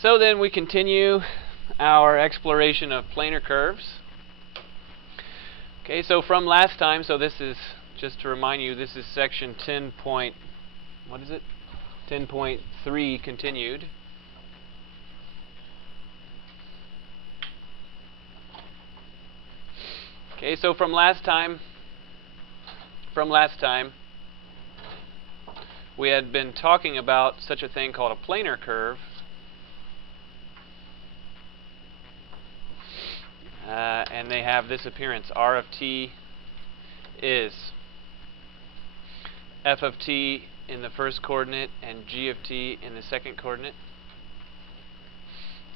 So then we continue our exploration of planar curves. Okay, so from last time, so this is, just to remind you, this is section 10 point, what is it? 10.3 continued. Okay, so from last time, we had been talking about such a thing called a planar curve. And they have this appearance. R of t is f of t in the first coordinate and g of t in the second coordinate.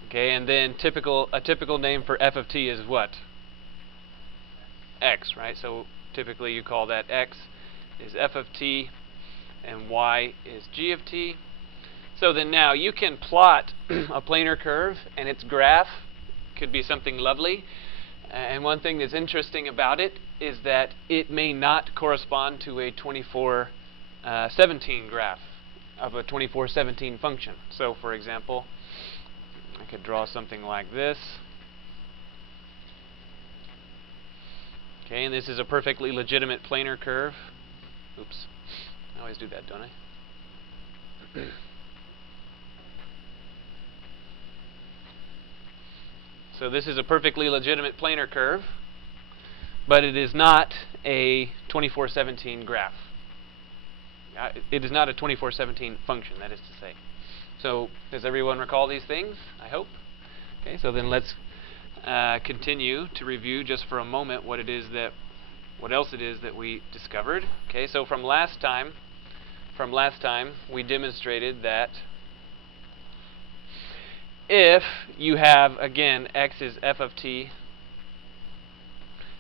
Okay, and then a typical name for f of t is what? X, right? So typically you call that x is f of t and y is g of t. So then now you can plot a planar curve, and its graph could be something lovely. And one thing that's interesting about it is that it may not correspond to a 24/17 graph of a 24/17 function. So for example, I could draw something like this. Okay, and this is a perfectly legitimate planar curve. Oops, I always do that, don't I? So this is a perfectly legitimate planar curve, but it is not a 24/17 graph. It is not a 24/17 function, that is to say. So does everyone recall these things? I hope. Okay, so then let's continue to review just for a moment what else it is that we discovered. Okay, so from last time we demonstrated that if you have, again, x is f of t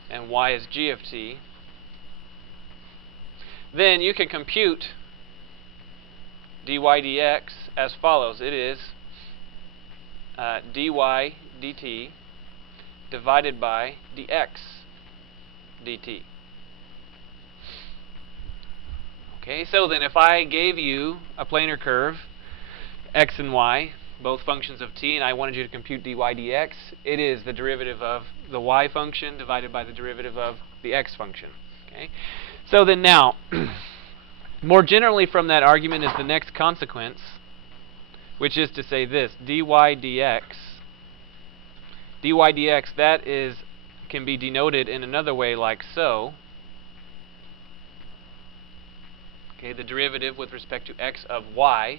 and y is g of t, then you can compute dy dx as follows. It is dy dt divided by dx dt. Okay, so then if I gave you a planar curve, x and y, both functions of t, and I wanted you to compute dy dx, it is the derivative of the y function divided by the derivative of the x function. Okay, so then now, more generally from that argument is the next consequence, which is to say this: dy dx, that can be denoted in another way like so. Okay, the derivative with respect to x of y.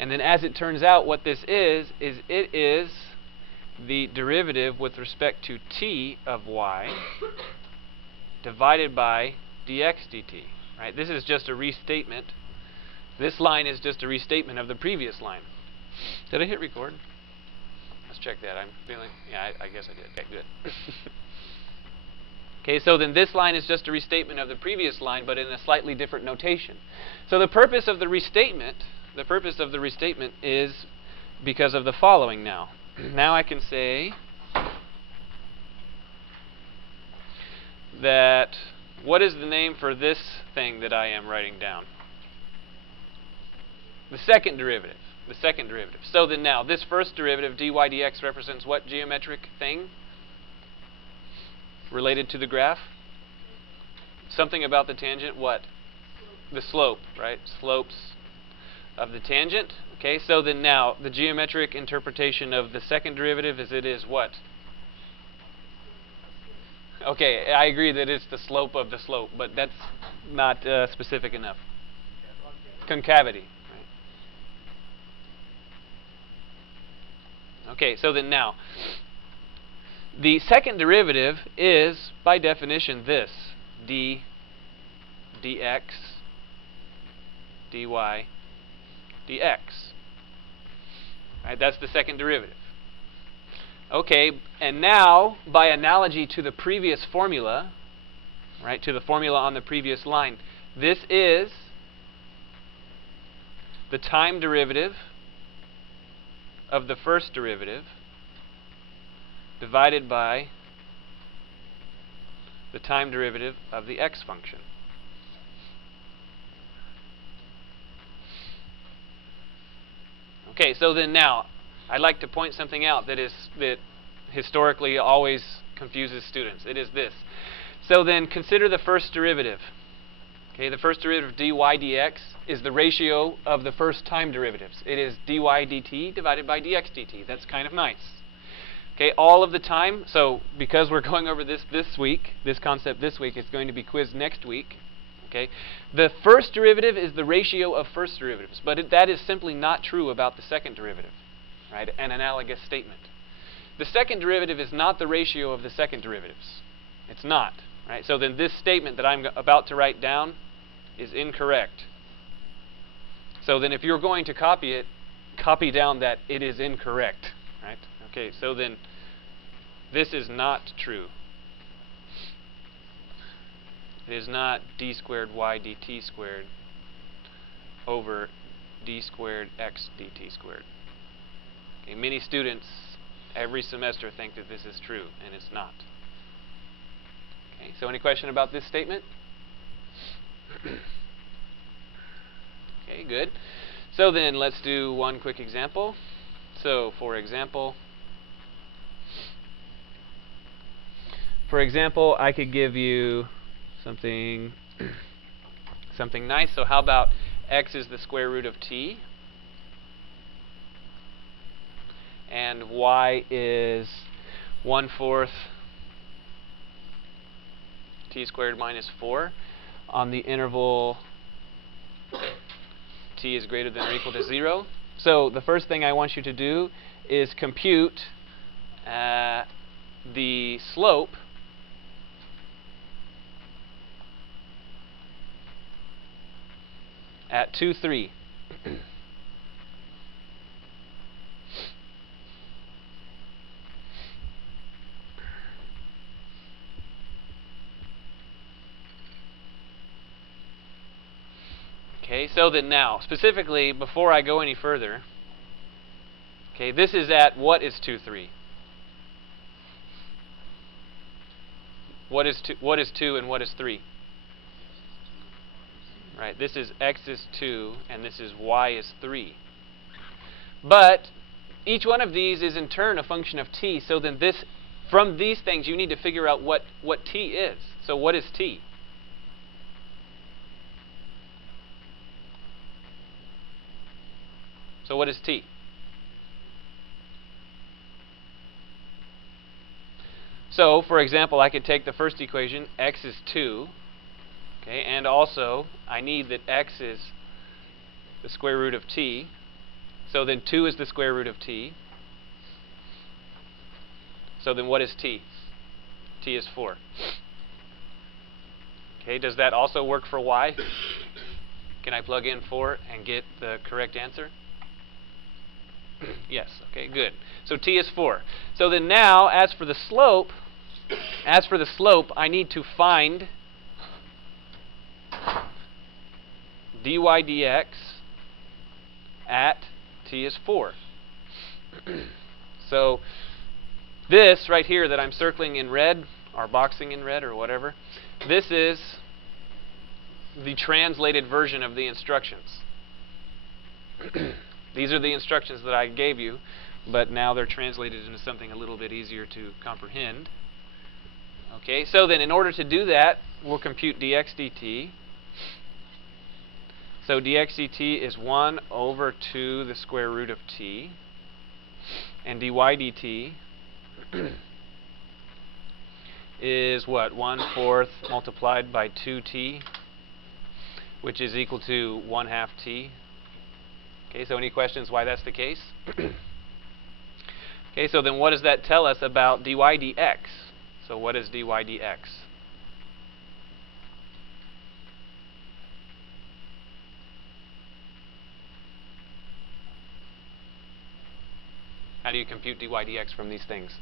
And then as it turns out, what this is it is the derivative with respect to t of y divided by dx dt. Right? This is just a restatement. This line is just a restatement of the previous line. Did I hit record? Let's check that. I'm feeling, yeah, I guess I did. Okay, good. Okay, so then this line is just a restatement of the previous line, but in a slightly different notation. So the purpose of the restatement is because of the following now. Now I can say that, what is the name for this thing that I am writing down? The second derivative. The second derivative. So then now, this first derivative, dy dx, represents what geometric thing related to the graph? Something about the tangent, what? The slope, right? Slopes of the tangent. Okay, so then now, the geometric interpretation of the second derivative is what? Okay, I agree that it's the slope of the slope, but that's not specific enough. Concavity. Right? Okay, so then now, the second derivative is, by definition, this: dx, dy, dx. Right, that's the second derivative. Okay, and now, by analogy to the previous formula, right, to the formula on the previous line, this is the time derivative of the first derivative divided by the time derivative of the x function. Okay, so then now, I'd like to point something out that historically always confuses students. It is this. So then consider the first derivative. Okay, the first derivative of dy dx is the ratio of the first time derivatives. It is dy dt divided by dx dt. That's kind of nice. Okay, all of the time. So because we're going over this week, this concept this week, it's going to be quizzed next week. Okay, the first derivative is the ratio of first derivatives, but that is simply not true about the second derivative, right? An analogous statement. The second derivative is not the ratio of the second derivatives. It's not, right? So then this statement that I'm about to write down is incorrect. So then if you're going to copy it, copy down that it is incorrect, right? Okay, so then this is not true. It is not d squared y dt squared over d squared x dt squared. Okay, many students every semester think that this is true, and it's not. Okay, so any question about this statement? Okay, good. So then let's do one quick example. So for example, I could give you something nice. So how about x is the square root of t, and y is 1/4 t squared minus 4 on the interval t is greater than or equal to 0. So the first thing I want you to do is compute the slope at 2, 3. Okay, so then now, specifically, before I go any further, okay, this is at what is 2, 3? What is 2 and what is 3? Right, this is x is 2 and this is y is 3. But each one of these is in turn a function of t, so then from these things you need to figure out what t is. So what is t? So what is t? So, for example, I could take the first equation, x is 2, okay, and also I need that x is the square root of t. So then 2 is the square root of t. So then what is t? T is 4. Okay, does that also work for y? Can I plug in 4 and get the correct answer? Yes, okay, good. So t is 4. So then now, as for the slope, I need to find dy dx at t is 4. So this right here that I'm circling in red, or boxing in red, or whatever, this is the translated version of the instructions. These are the instructions that I gave you, but now they're translated into something a little bit easier to comprehend. Okay, so then in order to do that, we'll compute dx dt. So dx dt is 1 over 2 the square root of t, and dy dt is what? 1/4 multiplied by 2t, which is equal to 1/2 t. Okay, so any questions why that's the case? Okay, so then what does that tell us about dy dx? So what is dy dx? How do you compute dy dx from these things?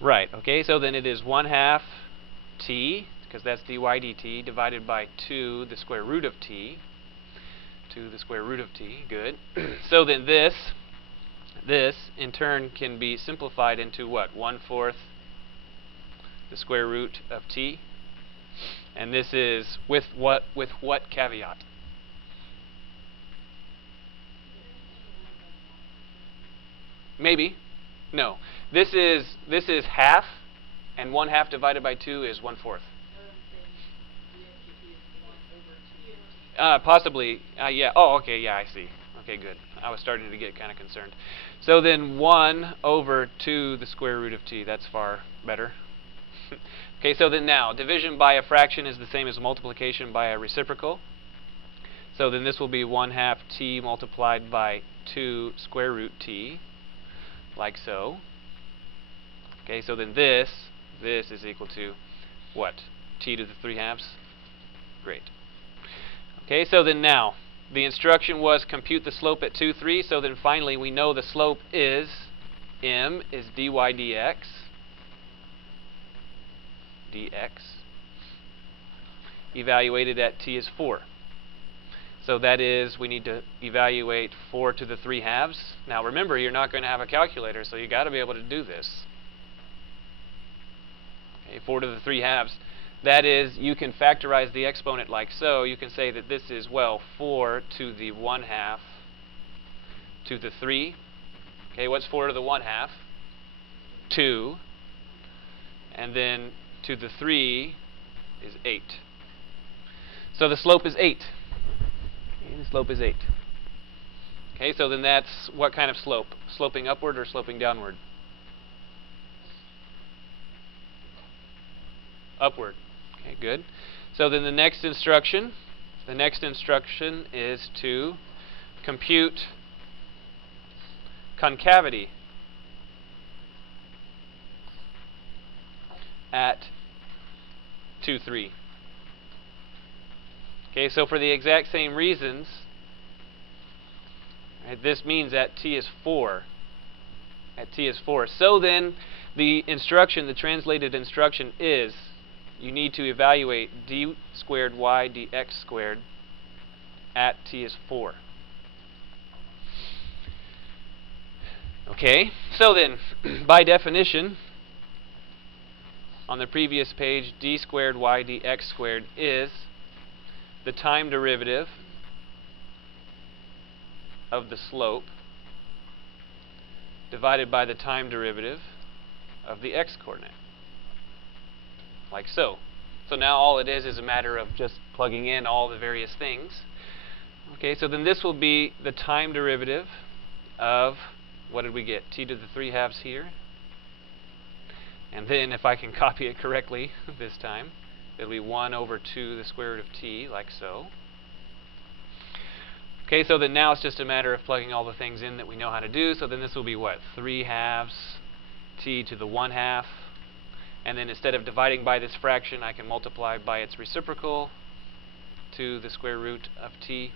Right, okay, so then it is 1/2 t, because that's dy dt, divided by 2 the square root of t. 2 the square root of t, good. So then this in turn can be simplified into what? 1/4 the square root of t. And this is with what caveat? Maybe. No. This is half, and 1/2 divided by 2 is 1/4. Possibly. Yeah. Oh, okay. Yeah, I see. Okay, good. I was starting to get kind of concerned. So then 1 over 2 the square root of t. That's far better. Okay, so then now, division by a fraction is the same as multiplication by a reciprocal. So then this will be 1/2 t multiplied by 2 square root t, like so. Okay, so then this is equal to what? T to the 3/2? Great. Okay, so then now, the instruction was compute the slope at 2, 3. So then finally we know the slope is m is dy dx. Evaluated at t is 4. So that is, we need to evaluate 4 to the 3/2. Now remember, you're not going to have a calculator, so you got to be able to do this. Okay, 4 to the 3/2. That is, you can factorize the exponent like so. You can say that this is, well, 4 to the 1/2 to the 3. Okay, what's 4 to the 1/2? 2. And then to the 3 is 8. So the slope is 8. Okay, the slope is 8. Okay, so then that's what kind of slope? Sloping upward or sloping downward? Upward. Okay, good. So then the next instruction is to compute concavity at 2, 3. Okay, so for the exact same reasons, right, this means that t is 4. At t is 4. So then the instruction, the translated instruction is you need to evaluate d squared y dx squared at t is 4. Okay, so then by definition, on the previous page, d squared y dx squared is the time derivative of the slope divided by the time derivative of the x-coordinate, like so. So now all it is a matter of just plugging in all the various things. Okay, so then this will be the time derivative of, what did we get? T to the 3/2 here. And then if I can copy it correctly this time, it'll be 1 over 2 the square root of t, like so. Okay, so then now it's just a matter of plugging all the things in that we know how to do. So then this will be what? 3/2 t to the 1/2. And then instead of dividing by this fraction, I can multiply by its reciprocal, to the square root of t.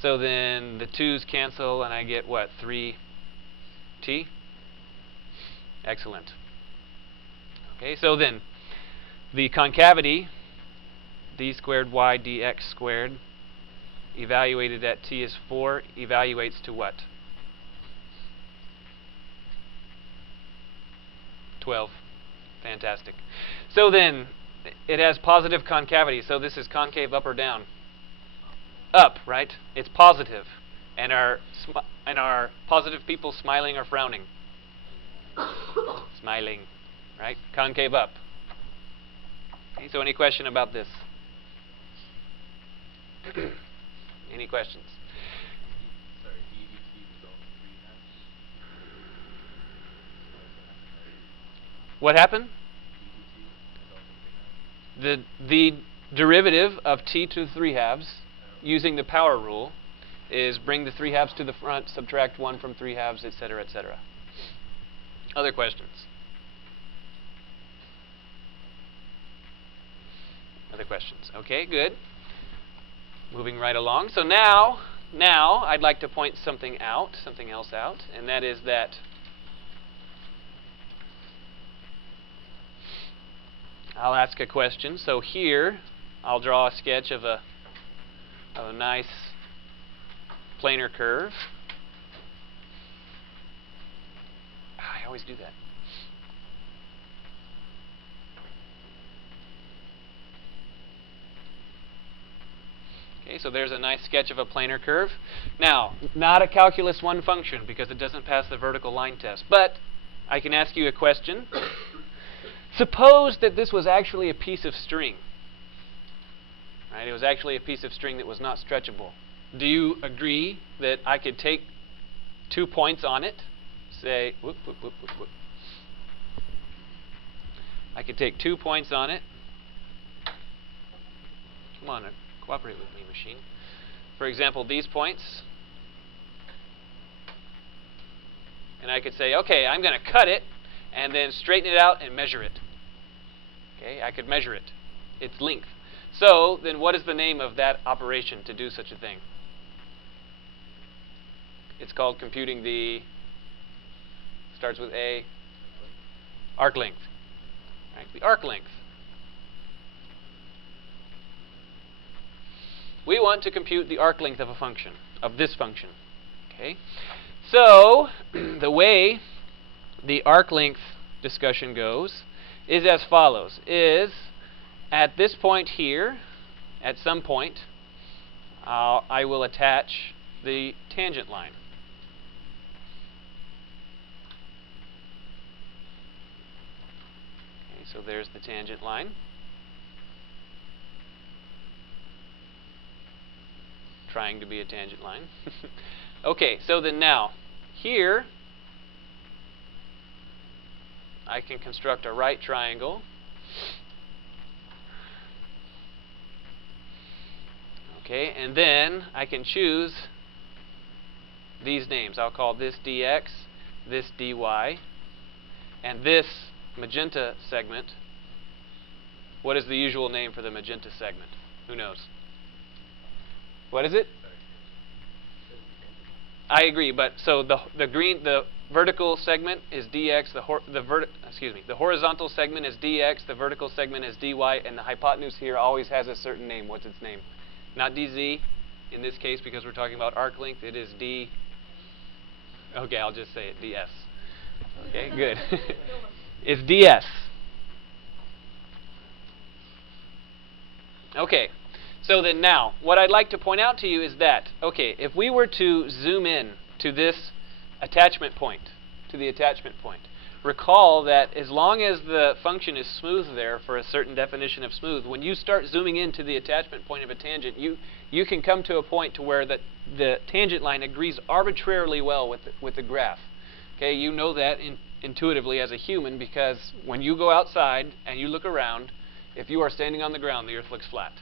So then the 2's cancel, and I get what? 3t? Excellent. Okay, so then the concavity, d squared y dx squared, evaluated at t is 4, evaluates to what? 12. Fantastic. So then it has positive concavity. So this is concave up or down? Up, right? It's positive. And are positive people smiling or frowning? Smiling, right? Concave up. Okay, so any question about this? Any questions? Sorry, ddt was all 3/2? What happened? ddt was all 3/2? The derivative of t to the 3/2 using the power rule is bring the 3/2 to the front, subtract 1 from 3/2, etc., etc. Other questions? Other questions? Okay, good. Moving right along. So now I'd like to point something else out, and that is that I'll ask a question. So here I'll draw a sketch of a nice planar curve. I always do that. Okay, so there's a nice sketch of a planar curve. Now, not a calculus 1 function because it doesn't pass the vertical line test. But I can ask you a question. Suppose that this was actually a piece of string. Right? It was actually a piece of string that was not stretchable. Do you agree that I could take 2 points on it? Say, whoop, whoop, whoop, whoop, whoop. I could take 2 points on it. Come on, cooperate with me, machine. For example, these points. And I could say, okay, I'm going to cut it and then straighten it out and measure it. Okay, I could measure it, its length. So then what is the name of that operation to do such a thing? It's called computing the, starts with A, arc length. Right, the arc length. We want to compute the arc length of a function, of this function. Okay, so the way the arc length discussion goes is as follows: is at this point here, at some point, I will attach the tangent line. Okay, so there's the tangent line. Trying to be a tangent line. Okay, so then now, here, I can construct a right triangle. Okay, and then I can choose these names. I'll call this dx, this dy, and this magenta segment. What is the usual name for the magenta segment? Who knows? What is it? I agree, but so the vertical segment is dx, the horizontal segment is dx, the vertical segment is dy, and the hypotenuse here always has a certain name. What's its name? Not dz in this case because we're talking about arc length. It is d. Okay, I'll just say it, ds. Okay, good. It's ds. Okay. So then now, what I'd like to point out to you is that, okay, if we were to zoom in to this attachment point, to the attachment point, recall that as long as the function is smooth there for a certain definition of smooth, when you start zooming into the attachment point of a tangent, you can come to a point to where the tangent line agrees arbitrarily well with the graph. Okay, you know that intuitively as a human because when you go outside and you look around, if you are standing on the ground, the earth looks flat.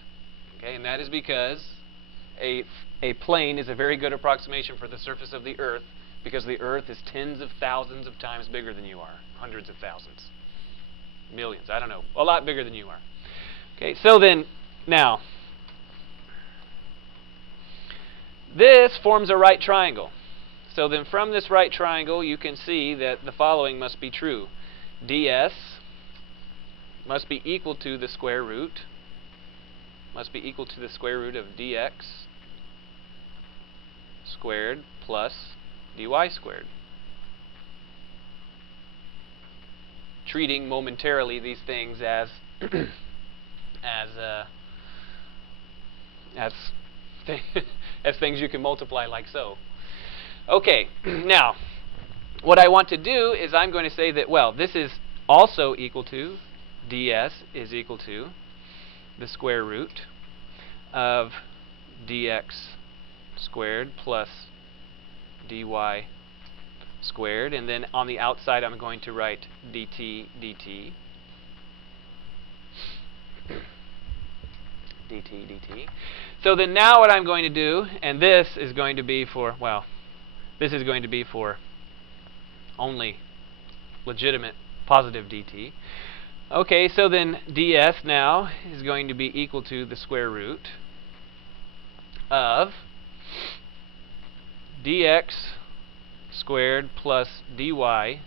Okay, and that is because a plane is a very good approximation for the surface of the Earth because the Earth is tens of thousands of times bigger than you are. Hundreds of thousands. Millions, I don't know. A lot bigger than you are. Okay, so then, now, this forms a right triangle. So then from this right triangle, you can see that the following must be true. ds must be equal to the square root of dx squared plus dy squared. Treating momentarily these things as as things you can multiply like so. Okay, now what I want to do is I'm going to say that, well, this is also equal to, ds is equal to the square root of dx squared plus dy squared, and then on the outside I'm going to write dt dt dt dt. So then now what I'm going to do, and this is going to be for, well, this is going to be for only legitimate positive dt. Okay, so then ds now is going to be equal to the square root of dx squared plus dy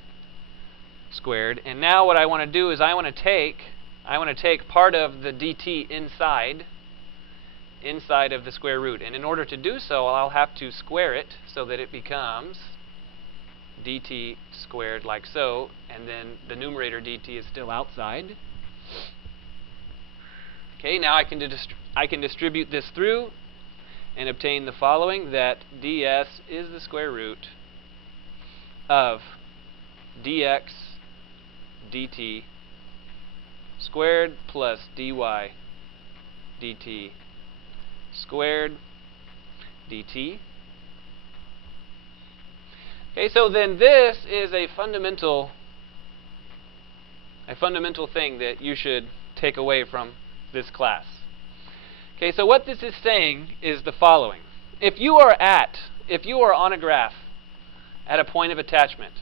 squared. And now what I want to do is I want to take part of the dt inside of the square root. And in order to do so, I'll have to square it so that it becomes dt squared like so, and then the numerator dt is still outside. Okay, now I can distribute this through, and obtain the following, that ds is the square root of dx dt squared plus dy dt squared dt. Okay, so then this is a fundamental thing that you should take away from this class. Okay, so what this is saying is the following. If you are on a graph at a point of attachment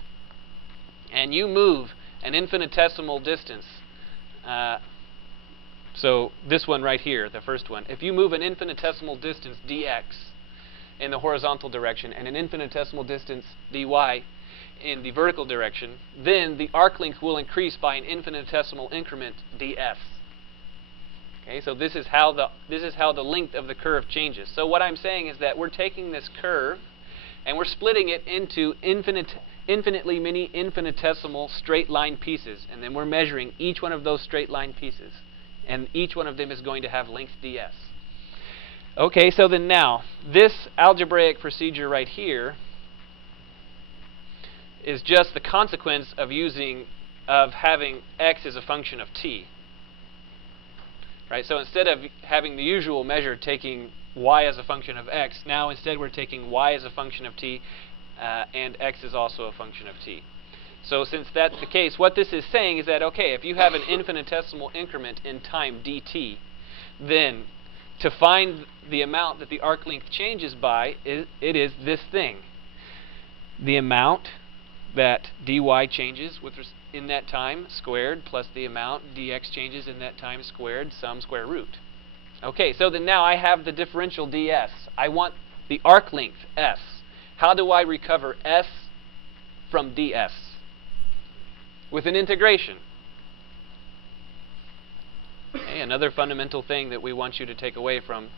and you move an infinitesimal distance, so this one right here, the first one, if you move an infinitesimal distance dx in the horizontal direction and an infinitesimal distance dy in the vertical direction, then the arc length will increase by an infinitesimal increment ds. Okay, so this is how the length of the curve changes. So what I'm saying is that we're taking this curve and we're splitting it into infinitely many infinitesimal straight line pieces, and then we're measuring each one of those straight line pieces, and each one of them is going to have length ds. Okay, so then now this algebraic procedure right here is just the consequence of having x as a function of t. Right? So instead of having the usual measure taking y as a function of x, now instead we're taking y as a function of t, and x is also a function of t. So since that's the case, what this is saying is that, okay, if you have an infinitesimal increment in time dt, then to find the amount that the arc length changes by, it is this thing. The amount that dy changes in that time squared plus the amount dx changes in that time squared, sum square root. Okay, so then now I have the differential ds. I want the arc length s. How do I recover s from ds? With an integration. Okay, another fundamental thing that we want you to take away from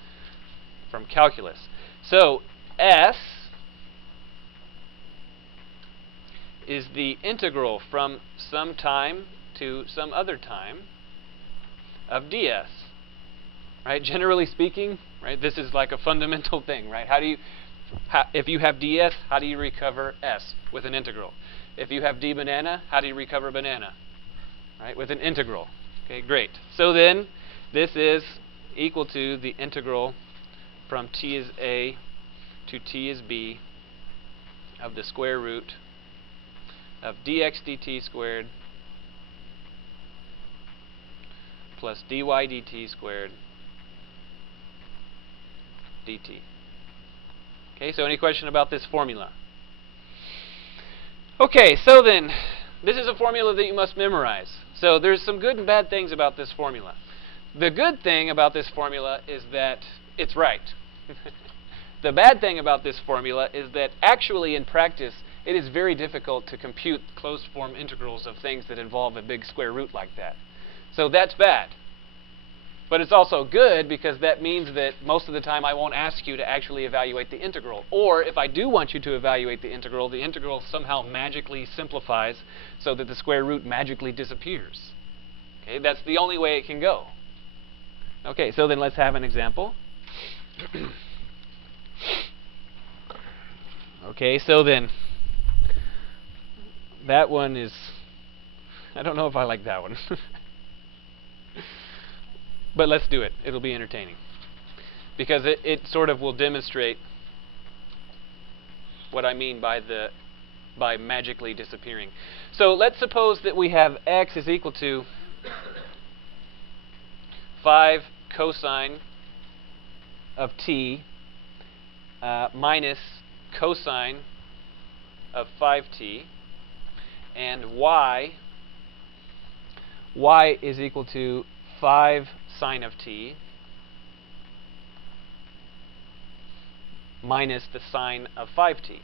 calculus. So s is the integral from some time to some other time of ds. Right? Generally speaking, right? This is like a fundamental thing, right? If you have ds, how do you recover s? With an integral. If you have d banana, how do you recover banana? Right? With an integral. Okay, great. So then this is equal to the integral from t is a to t is b of the square root of dx dt squared plus dy dt squared dt. Okay, so any question about this formula? Okay, so then this is a formula that you must memorize. So there's some good and bad things about this formula. The good thing about this formula is that it's right. The bad thing about this formula is that actually in practice it is very difficult to compute closed form integrals of things that involve a big square root like that. So that's bad. But it's also good because that means that most of the time I won't ask you to actually evaluate the integral. Or if I do want you to evaluate the integral somehow magically simplifies so that the square root magically disappears. Okay, that's the only way it can go. Okay, so then let's have an example. Okay, so then that one is, I don't know if I like that one. But let's do it. It'll be entertaining. Because it sort of will demonstrate what I mean by magically disappearing. So let's suppose that we have x is equal to 5 cosine of t minus cosine of 5t, and y is equal to 5 sine of t minus the sine of 5t.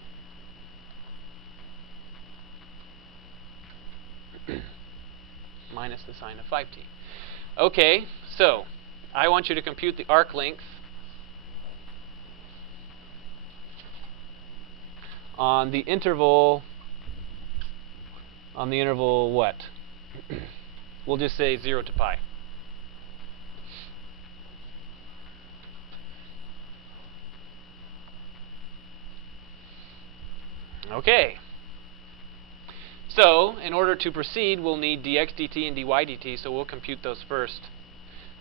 Minus the sine of 5t. Okay, so I want you to compute the arc length on the interval what? We'll just say 0 to pi. Okay. So, in order to proceed, we'll need dx dt and dy dt, so we'll compute those first.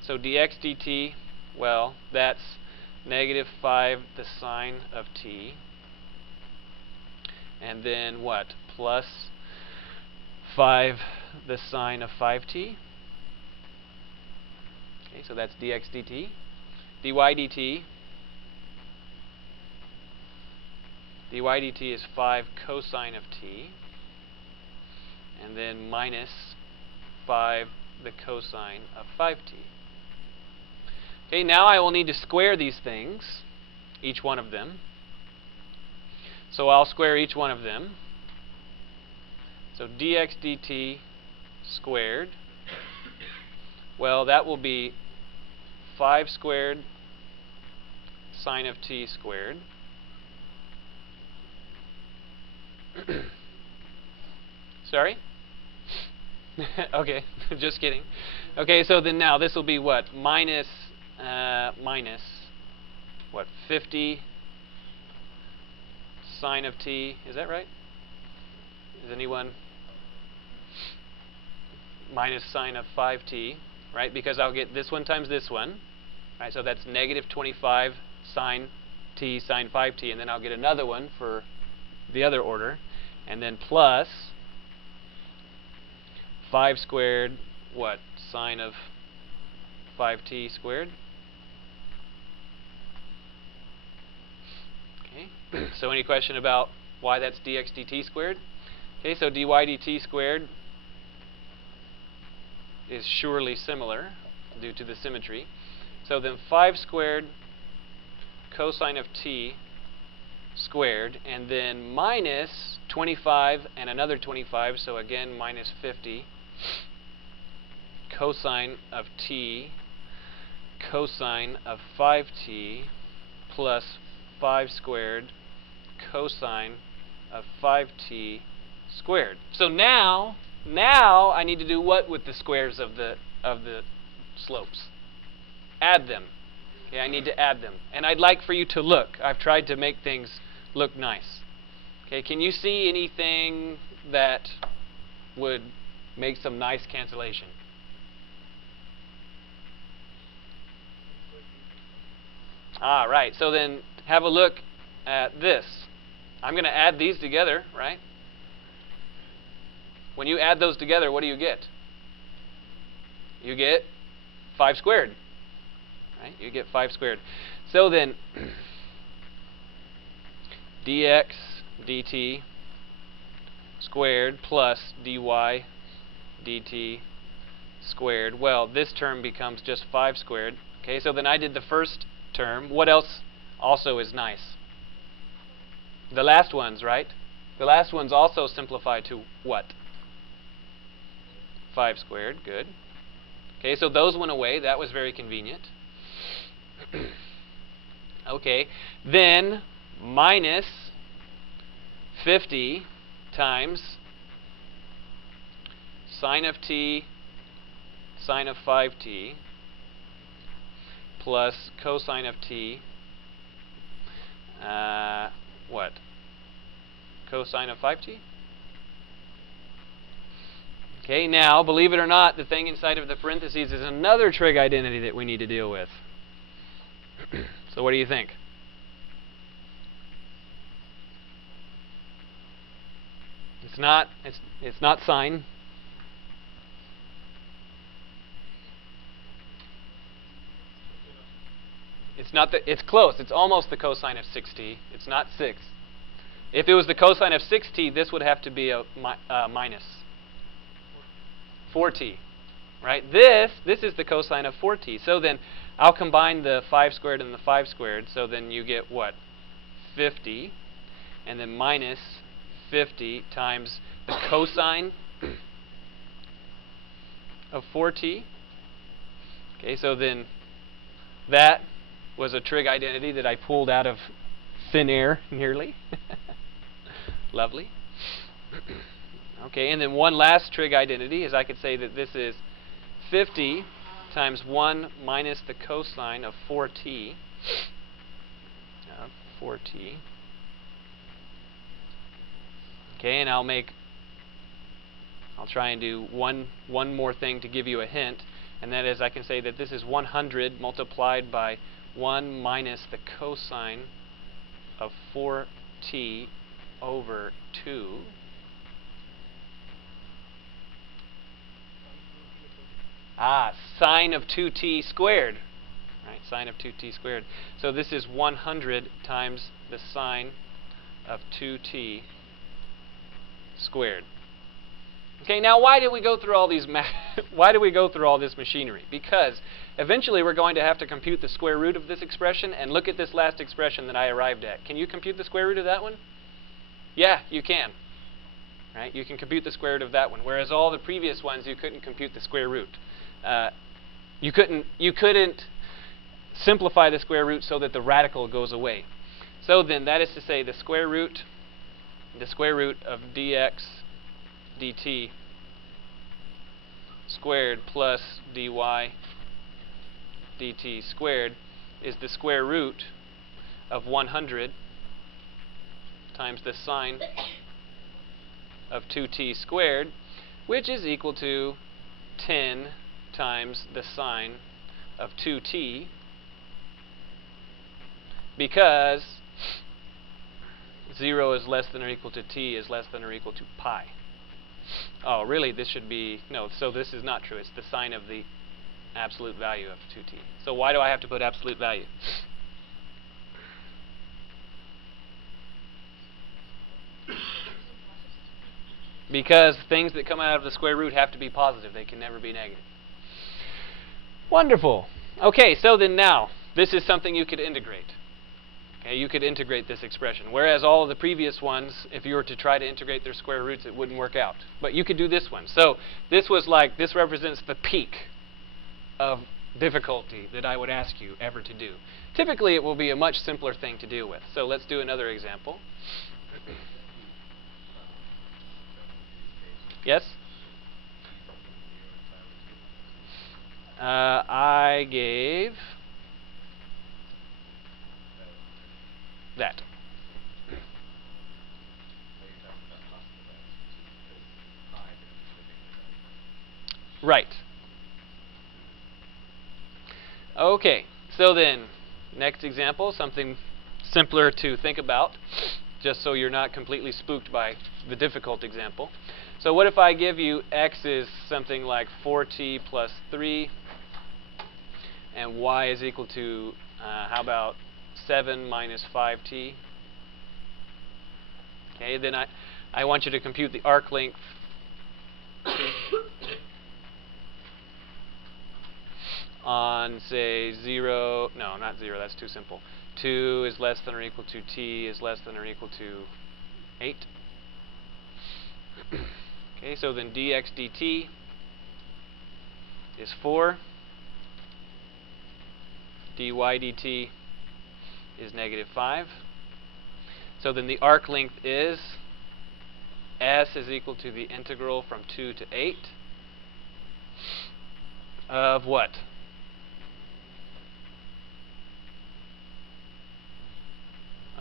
So dx dt, well, that's negative 5 the sine of t. And then what? Plus 5 the sine of 5t. Okay, so that's dx dt. dy dt. dy dt is 5 cosine of t. And then minus 5 the cosine of 5t. Okay, now I will need to square these things, each one of them. So I'll square each one of them. So dx dt squared, well, that will be 5 squared sine of t squared. Sorry? Okay, just kidding. Okay, so then now this will be what? Minus what? 50 sine of t. Is that right? Is anyone? Minus sine of 5t, right? Because I'll get this one times this one. Right, so that's negative 25 sine t sine 5t, and then I'll get another one for the other order, and then plus 5 squared, what? Sine of 5t squared. Okay, so any question about why that's dx dt squared? Okay, so dy dt squared is surely similar due to the symmetry. So then 5 squared cosine of t squared, and then minus 25 and another 25, so again minus 50 cosine of t cosine of 5t plus 5 squared cosine of 5t squared. So now I need to do what with the squares of the slopes? Add them. Okay, I need to add them. And I'd like for you to look. I've tried to make things look nice. Okay, can you see anything that would make some nice cancellation? Ah, right. So then have a look at this. I'm going to add these together, right? When you add those together, what do you get? You get 5 squared. Right? You get 5 squared. So then dx dt squared plus dy dt squared. Well, this term becomes just 5 squared. Okay, so then I did the first term. What else also is nice? The last ones, right? The last ones also simplify to what? 5 squared. Good. Okay, so those went away. That was very convenient. Okay, then minus 50 times sine of t sine of 5t plus cosine of t, what? Cosine of 5t? Okay, now, believe it or not, the thing inside of the parentheses is another trig identity that we need to deal with. So what do you think? It's not sine. It's close. It's almost the cosine of 6t. It's not 6. If it was the cosine of 6t, this would have to be a minus 4t. Right? This is the cosine of 4t. So then I'll combine the 5 squared and the 5 squared. So then you get what? 50. And then minus 50 times the cosine of 4t. Okay, so then that was a trig identity that I pulled out of thin air, nearly. Lovely. Okay, and then one last trig identity is I could say that this is 50 times 1 minus the cosine of 4t. 4t. Okay, and I'll try and do one more thing to give you a hint, and that is I can say that this is 100 multiplied by 1 minus the cosine of 4t over 2. Sine of 2t squared. Right, sine of 2t squared. So this is 100 times the sine of 2t squared. Okay, now why did we go through all these why do we go through all this machinery? Because eventually we're going to have to compute the square root of this expression, and look at this last expression that I arrived at. Can you compute the square root of that one? Yeah, you can. Right? You can compute the square root of that one, whereas all the previous ones you couldn't compute the square root. You couldn't simplify the square root so that the radical goes away. So then that is to say the square root of dx dt squared plus dy dt squared is the square root of 100 times the sine of 2t squared, which is equal to 10 times the sine of 2t, because 0 is less than or equal to t is less than or equal to pi. Oh, really, this should be, no, so this is not true. It's the sine of the absolute value of 2t. So why do I have to put absolute value? Because things that come out of the square root have to be positive. They can never be negative. Wonderful. Okay, so then now, this is something you could integrate. Okay, you could integrate this expression. Whereas all of the previous ones, if you were to try to integrate their square roots, it wouldn't work out. But you could do this one. So this represents the peak of difficulty that I would ask you ever to do. Typically, it will be a much simpler thing to deal with. So let's do another example. Yes? I gave that. Right. Okay, so then, next example, something simpler to think about, just so you're not completely spooked by the difficult example. So what if I give you x is something like 4t plus 3, and y is equal to, how about 7 minus 5t? Okay, then I want you to compute the arc length on, say, 0, no, not 0, that's too simple. 2 is less than or equal to t is less than or equal to 8. Okay, so then dx dt is 4. dy dt is negative 5. So then the arc length is s is equal to the integral from 2 to 8 of what?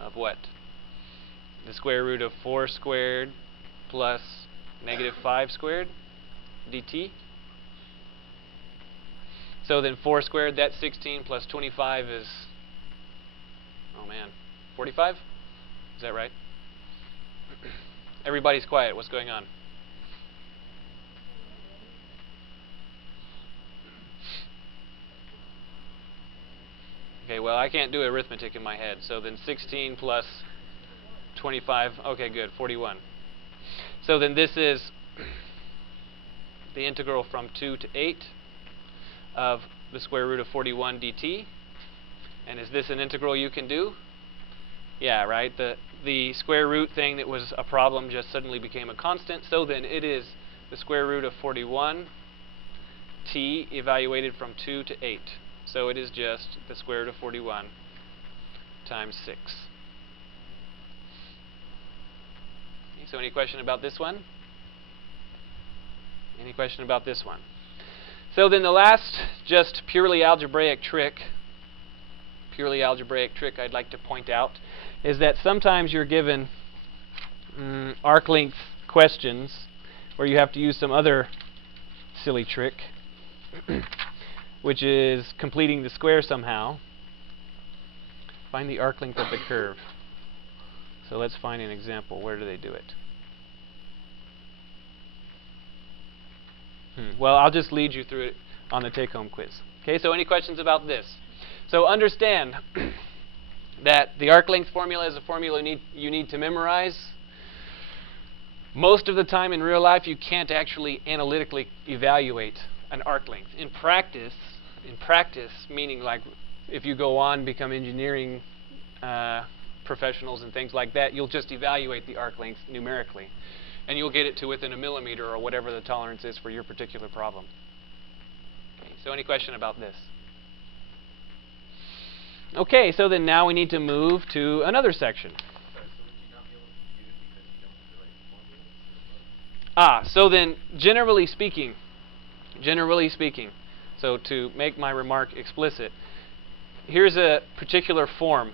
Of what? The square root of 4 squared plus negative 5 squared dt. So then 4 squared, that's 16, plus 25 is, oh man, 45? Is that right? Everybody's quiet. What's going on? Okay, well, I can't do arithmetic in my head. So then 16 plus 25, okay, good, 41. So then this is the integral from 2 to 8 of the square root of 41 dt. And is this an integral you can do? Yeah, right? The square root thing that was a problem just suddenly became a constant. So then it is the square root of 41 t evaluated from 2 to 8. So it is just the square root of 41 times 6. Okay, so any question about this one? Any question about this one? So then the last just purely algebraic trick I'd like to point out is that sometimes you're given arc length questions where you have to use some other silly trick, which is completing the square somehow. Find the arc length of the curve. So let's find an example. Where do they do it? Well, I'll just lead you through it on the take-home quiz. Okay, so any questions about this? So understand that the arc length formula is a formula you need to memorize. Most of the time in real life, you can't actually analytically evaluate an arc length. In practice, meaning like if you go on, become engineering professionals and things like that, you'll just evaluate the arc length numerically. And you'll get it to within a millimeter or whatever the tolerance is for your particular problem. Okay, so any question about this? Okay, so then now we need to move to another section. Sorry, so would you not be able to compute it because you don't have the right formula? So then generally speaking, so to make my remark explicit, here's a particular form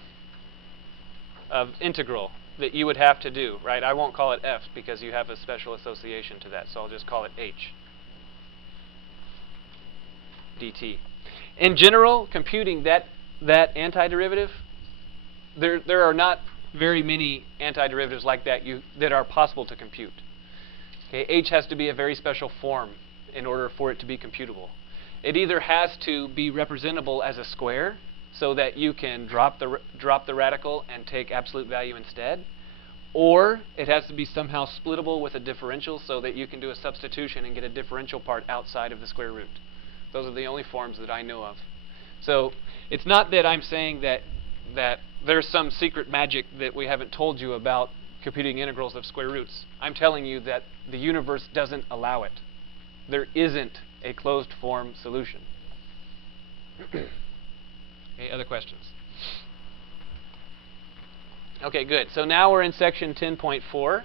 of integral that you would have to do, right? I won't call it f because you have a special association to that, so I'll just call it h dt. In general, computing that antiderivative, there are not very many antiderivatives like that that are possible to compute. Okay, h has to be a very special form in order for it to be computable. It either has to be representable as a square, so that you can drop the radical and take absolute value instead, or it has to be somehow splittable with a differential so that you can do a substitution and get a differential part outside of the square root. Those are the only forms that I know of. So it's not that I'm saying that there's some secret magic that we haven't told you about computing integrals of square roots. I'm telling you that the universe doesn't allow it. There isn't a closed form solution. Okay, other questions? Okay, good. So now we're in section 10.4,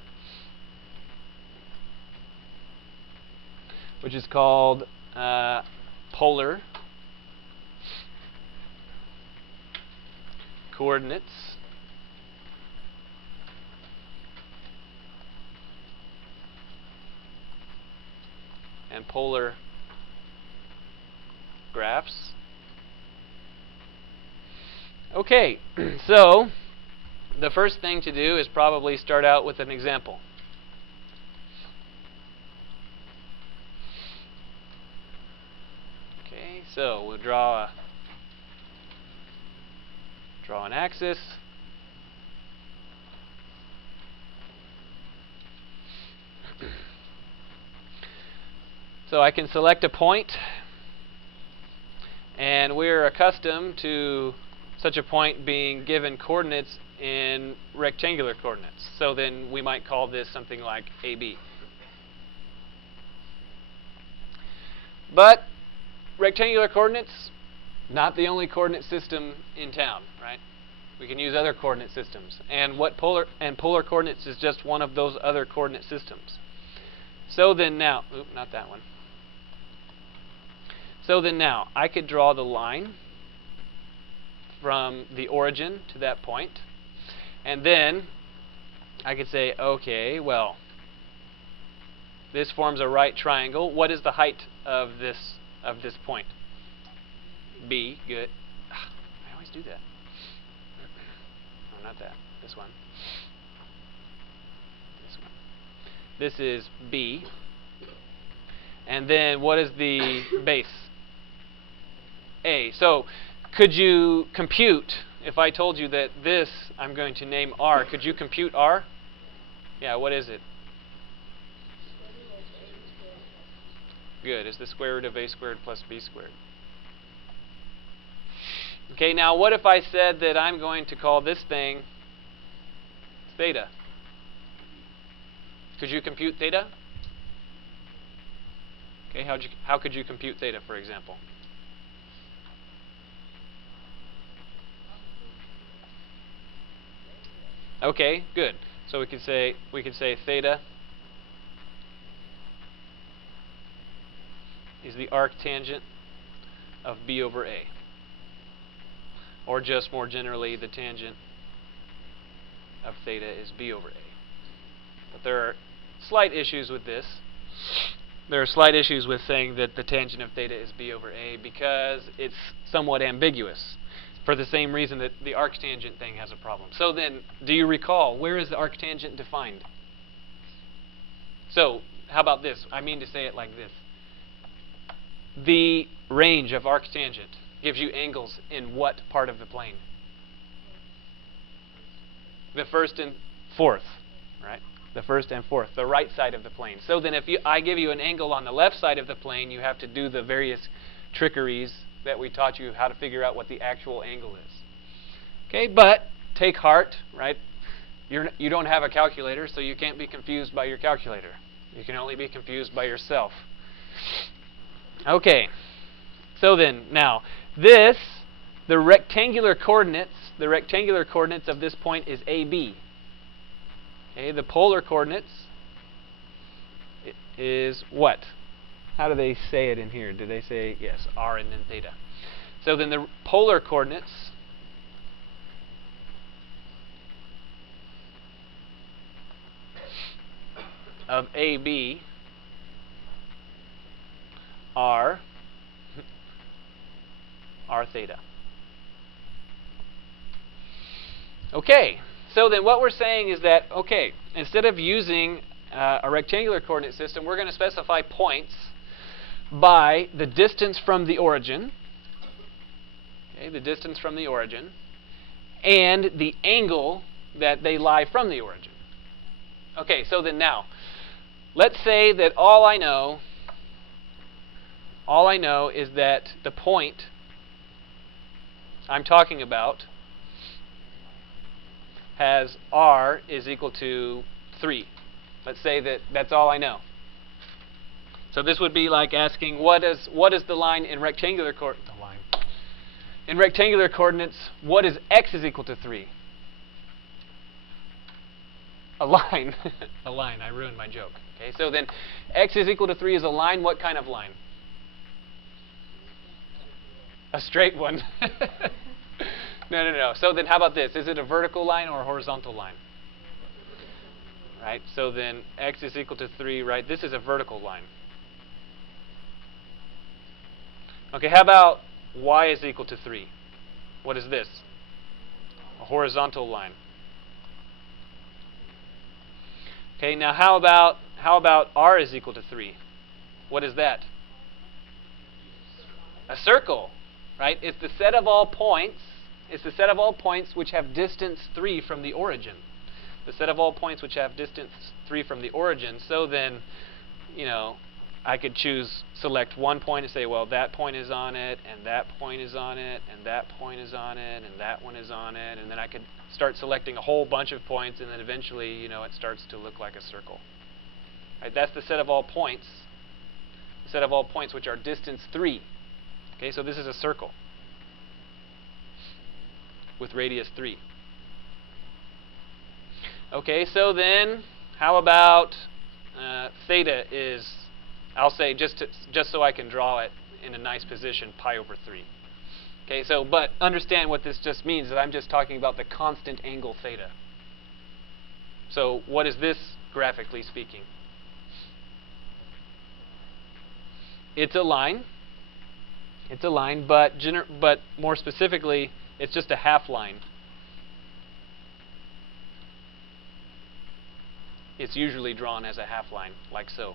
which is called polar coordinates. And polar graphs. Okay, so the first thing to do is probably start out with an example. Okay, so we'll draw an axis. So I can select a point, and we're accustomed to such a point being given coordinates in rectangular coordinates. So then we might call this something like AB. But rectangular coordinates, not the only coordinate system in town, right? We can use other coordinate systems. And polar coordinates is just one of those other coordinate systems. So then now, not that one. So then now, I could draw the line from the origin to that point. And then I could say, okay, well, this forms a right triangle. What is the height of this point? B, good. I always do that. No, not that. This one. This one. This is B. And then what is the base? A. So could you compute, if I told you that this I'm going to name R, could you compute R? Yeah, what is it? Good. It's the square root of A squared plus B squared. Okay, now what if I said that I'm going to call this thing theta? Could you compute theta? Okay, how could you compute theta, for example? Okay, good. So we could say theta is the arctangent of B over A. Or just more generally, the tangent of theta is B over A. But there are slight issues with this. There are slight issues with saying that the tangent of theta is b over a because it's somewhat ambiguous for the same reason that the arctangent thing has a problem. So then, do you recall, where is the arctangent defined? So, how about this? I mean to say it like this. The range of arctangent gives you angles in what part of the plane? The first and fourth, right? The first and fourth, the right side of the plane. So then if I give you an angle on the left side of the plane, you have to do the various trickeries that we taught you how to figure out what the actual angle is. Okay, but take heart, right? You don't have a calculator, so you can't be confused by your calculator. You can only be confused by yourself. Okay, so then now this, the rectangular coordinates of this point is AB. Okay, the polar coordinates is what? How do they say it in here? Do they say, yes, r and then theta? So then the polar coordinates of AB are theta. Okay, so then what we're saying is that, okay, instead of using a rectangular coordinate system, we're going to specify points by the distance from the origin, okay, the distance from the origin, and the angle that they lie from the origin. Okay, so then now, let's say that all I know is that the point I'm talking about has r is equal to 3. Let's say that that's all I know. So this would be like asking what is the line in rectangular in rectangular coordinates, what is x is equal to 3? A line. A line. I ruined my joke. Okay, so then x is equal to 3 is a line. What kind of line? A straight one. No. So then how about this? Is it a vertical line or a horizontal line? Right? So then x is equal to 3, right? This is a vertical line. Okay, how about y is equal to 3? What is this? A horizontal line. Okay, now how about r is equal to 3? What is that? A circle, right? It's the set of all points. It's the set of all points which have distance 3 from the origin. The set of all points which have distance 3 from the origin. So then, I could select one point and say, well, that point is on it, and that point is on it, and that point is on it, and that one is on it, and then I could start selecting a whole bunch of points, and then eventually, it starts to look like a circle. Right? That's the set of all points. The set of all points which are distance 3. Okay, so this is a circle with radius 3. Okay, so then how about theta is, I'll say just so I can draw it in a nice position, pi over 3. Okay, so but understand what this just means, that I'm just talking about the constant angle theta. So what is this graphically speaking? It's a line. It's a line, but more specifically, it's just a half line. It's usually drawn as a half line, like so.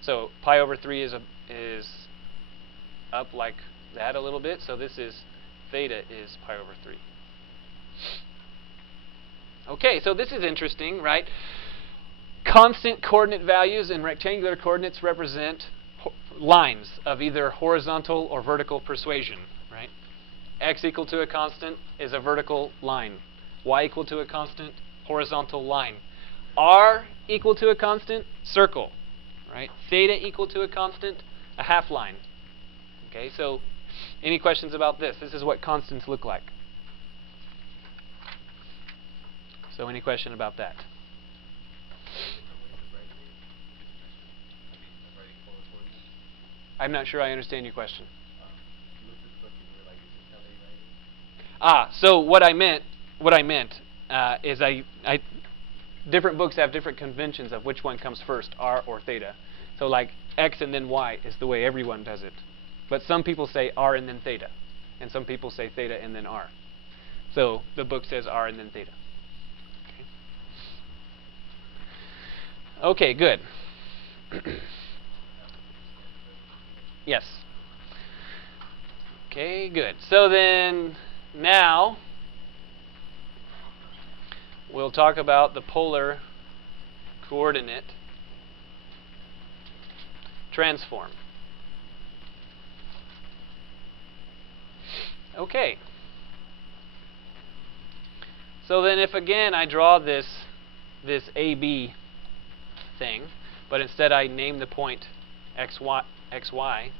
So pi over 3 is up like that a little bit. So this is theta is pi over 3. Okay, so this is interesting, right? Constant coordinate values in rectangular coordinates represent lines of either horizontal or vertical persuasion, right? X equal to a constant is a vertical line. Y equal to a constant, horizontal line. R equal to a constant, circle, right? Theta equal to a constant, a half line. Okay, so any questions about this? This is what constants look like. So any question about that? I'm not sure I understand your question. So what I meant is I different books have different conventions of which one comes first, r or theta. So like x and then y is the way everyone does it. But some people say r and then theta. And some people say theta and then r. So the book says r and then theta. Okay, good. Yes. Okay, good. So then now we'll talk about the polar coordinate transform. Okay. So then if again I draw this AB thing, but instead I name the point xy.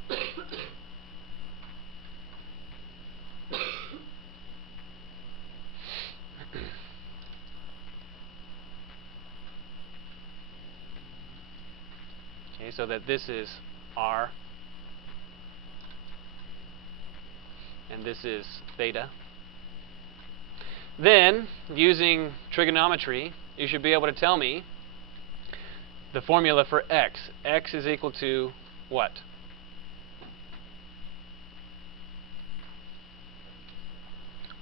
Okay, so that this is r and this is theta. Then, using trigonometry, you should be able to tell me the formula for x. X is equal to what?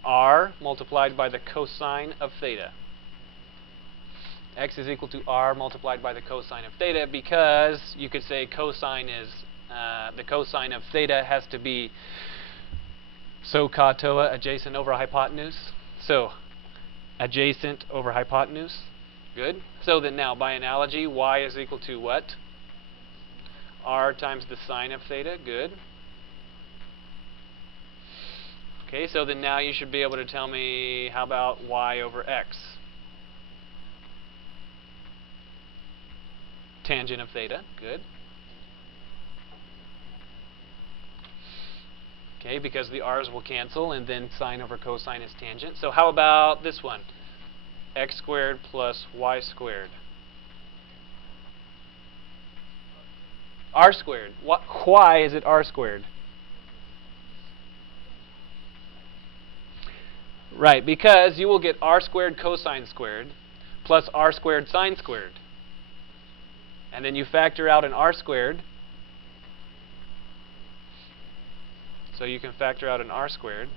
R multiplied by the cosine of theta. X is equal to r multiplied by the cosine of theta, because you could say cosine is, the cosine of theta has to be SOHCAHTOA, adjacent over hypotenuse. So, adjacent over hypotenuse. Good. So then now, by analogy, y is equal to what? R times the sine of theta. Good. Okay, so then now you should be able to tell me, how about y over x? Tangent of theta. Good. Okay, because the r's will cancel, and then sine over cosine is tangent. So how about this one? X squared plus y squared. R squared. Why is it r squared? Right, because you will get r squared cosine squared plus r squared sine squared. And then you factor out an r squared. So you can factor out an r squared.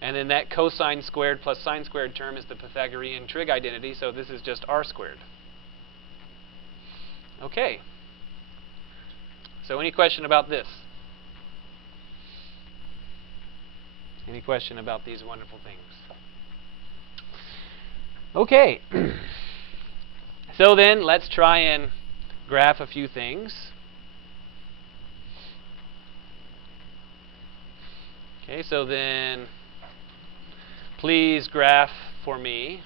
And then that cosine squared plus sine squared term is the Pythagorean trig identity, so this is just r squared. Okay. So any question about this? Any question about these wonderful things? Okay. So then let's try and graph a few things. Okay, so then please graph for me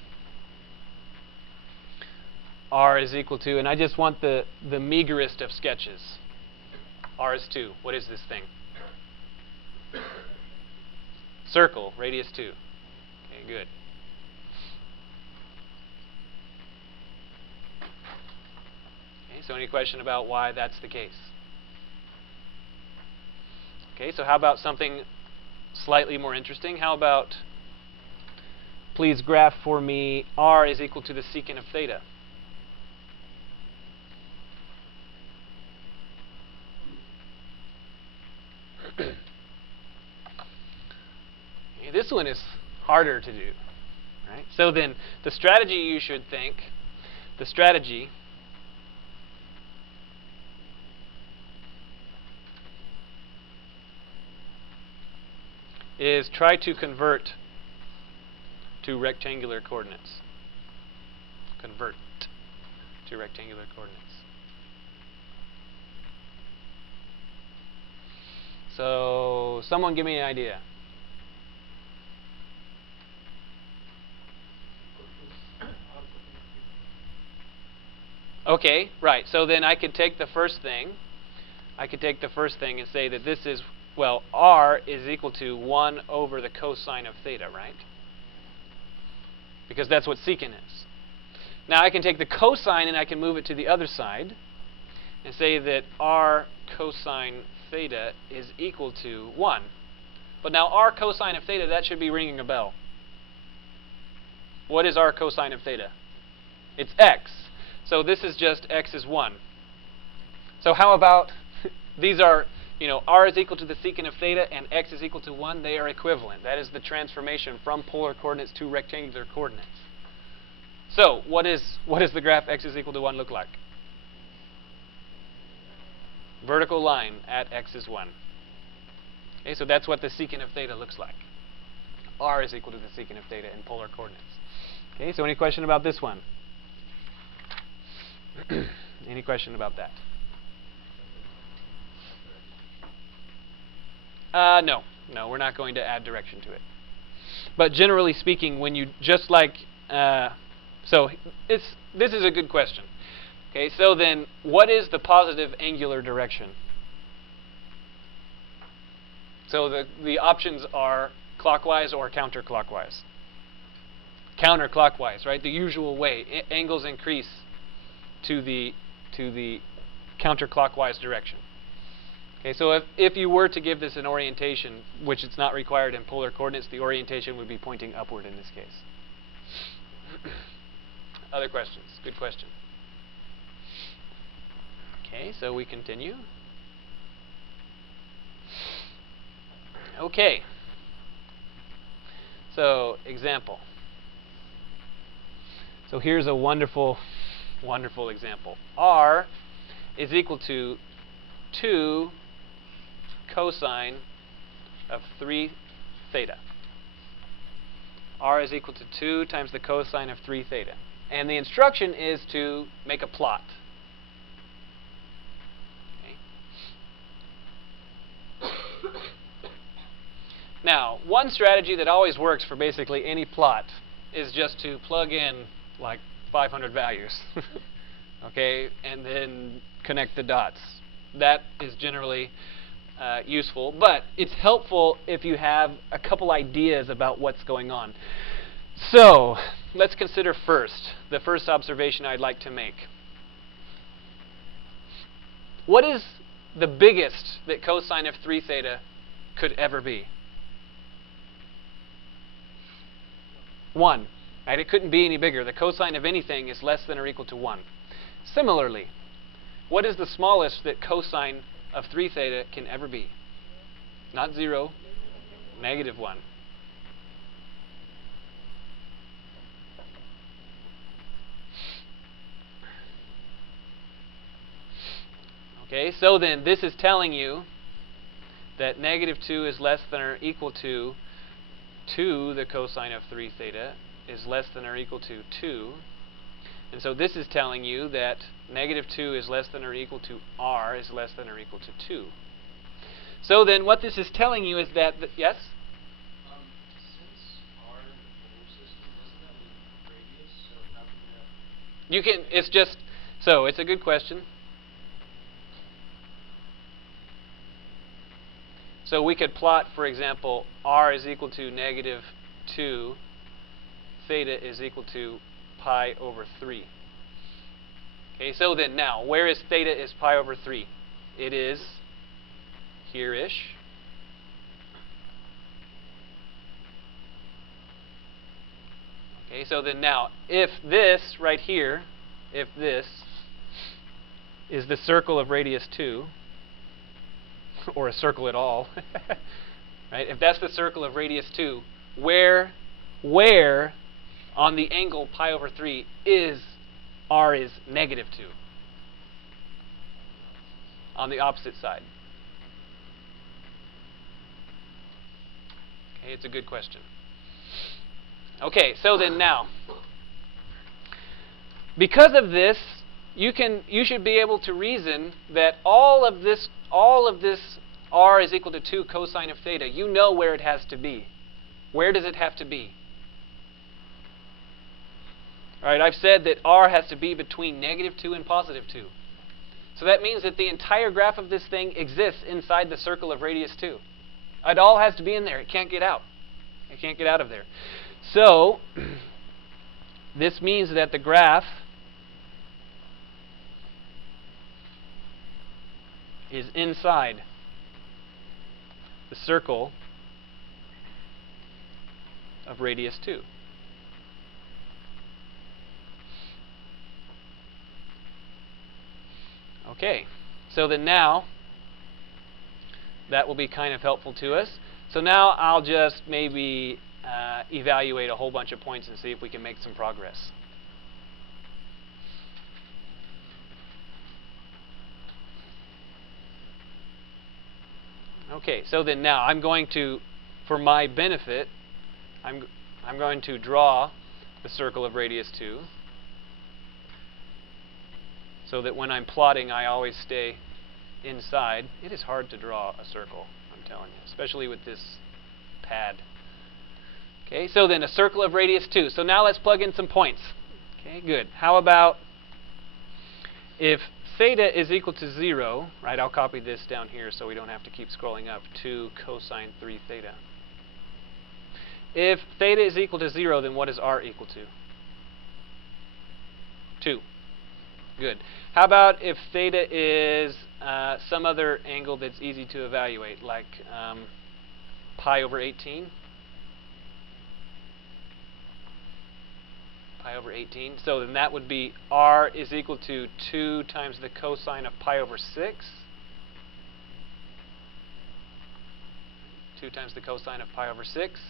r is equal to, and I just want the meagerest of sketches. R is 2. What is this thing? Circle, radius 2. Okay, good. Okay, so any question about why that's the case? Okay, so how about something slightly more interesting? How about, please graph for me r is equal to the secant of theta. Okay, this one is harder to do. Right? So then the strategy you should think, the strategy is try to convert to rectangular coordinates. Convert to rectangular coordinates. So someone give me an idea. Okay, right. So then I could take the first thing. I could take the first thing and say that this is, well, r is equal to 1 over the cosine of theta, right? Because that's what secant is. Now I can take the cosine and I can move it to the other side and say that r cosine theta is equal to 1. But now r cosine of theta, that should be ringing a bell. What is r cosine of theta? It's x. So this is just x is 1. So how about these are, r is equal to the secant of theta and x is equal to 1. They are equivalent. That is the transformation from polar coordinates to rectangular coordinates. So what does the graph x is equal to 1 look like? Vertical line at x is 1. Okay, so that's what the secant of theta looks like. R is equal to the secant of theta in polar coordinates. Okay, so any question about this one? Any question about that? No, we're not going to add direction to it. But generally speaking, when you just like, so this is a good question. Okay, so then what is the positive angular direction? So the options are clockwise or counterclockwise. Counterclockwise, right? The usual way. Angles increase to the counterclockwise direction. Okay, so if you were to give this an orientation, which it's not required in polar coordinates, the orientation would be pointing upward in this case. Other questions? Good question. Okay, so we continue. Okay. So, example. So here's a wonderful, wonderful example. R is equal to 2 cosine of 3 theta. R is equal to 2 times the cosine of 3 theta. And the instruction is to make a plot. Okay. Now, one strategy that always works for basically any plot is just to plug in like 500 values. Okay, and then connect the dots. That is generally useful, but it's helpful if you have a couple ideas about what's going on. So, let's consider the first observation I'd like to make. What is the biggest that cosine of 3 theta could ever be? 1. Right? It couldn't be any bigger. The cosine of anything is less than or equal to 1. Similarly, what is the smallest that cosine of 3 theta can ever be? Not 0, negative 1. Okay, so then this is telling you that negative 2 is less than or equal to 2, the cosine of 3 theta, is less than or equal to 2. And so this is telling you that negative 2 is less than or equal to r is less than or equal to 2. So then what this is telling you is that, yes? Since R in the polar system, doesn't that mean radius? So how can you have... You can, it's just, so it's a good question. So we could plot, for example, r is equal to negative 2, theta is equal to pi over 3. Okay, so then now, where is theta is pi over 3? It is here-ish. Okay, so then now, if this right here, if this is the circle of radius 2, or a circle at all, right? If that's the circle of radius 2, where on the angle pi over 3 is r is negative 2? On the opposite side. Okay, it's a good question. Okay, so then now, because of this, you should be able to reason that all of this r is equal to 2 cosine of theta. You know where it has to be. Where does it have to be? All right, I've said that r has to be between negative 2 and positive 2. So that means that the entire graph of this thing exists inside the circle of radius 2. It all has to be in there. It can't get out. It can't get out of there. So this means that the graph is inside the circle of radius 2. Okay, so then now that will be kind of helpful to us. So now I'll just maybe evaluate a whole bunch of points and see if we can make some progress. Okay, so then now I'm going to, for my benefit, I'm going to draw the circle of radius 2 so that when I'm plotting I always stay inside. It is hard to draw a circle, I'm telling you, especially with this pad. Okay, so then a circle of radius 2. So now let's plug in some points. Okay, good. How about if theta is equal to 0, right, I'll copy this down here so we don't have to keep scrolling up, 2 cosine 3 theta. If theta is equal to 0, then what is r equal to? 2. Good. How about if theta is some other angle that's easy to evaluate, like pi over 18? Pi over 18. So then that would be r is equal to 2 times the cosine of pi over 6. 2 times the cosine of pi over 6.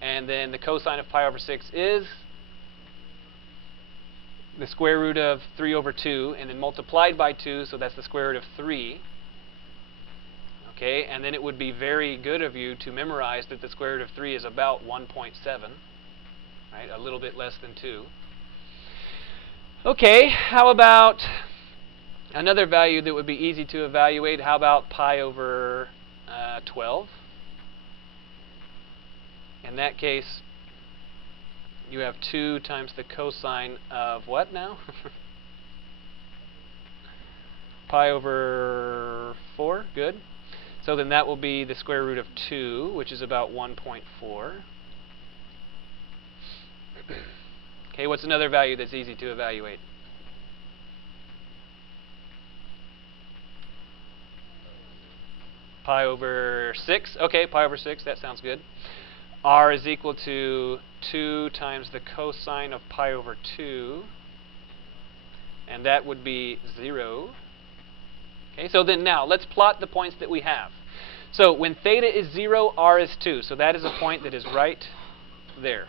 And then the cosine of pi over 6 is the square root of 3 over 2, and then multiplied by 2, so that's the square root of 3. Okay, and then it would be very good of you to memorize that the square root of 3 is about 1.7, right, a little bit less than 2. Okay, how about another value that would be easy to evaluate? How about pi over 12? In that case, you have 2 times the cosine of what now? Pi over 4, good. So then that will be the square root of 2, which is about 1.4. Okay, what's another value that's easy to evaluate? Pi over 6. Okay, pi over 6, that sounds good. R is equal to 2 times the cosine of pi over 2, and that would be 0. Okay, so then now let's plot the points that we have. So when theta is 0, r is 2. So that is a point that is right there.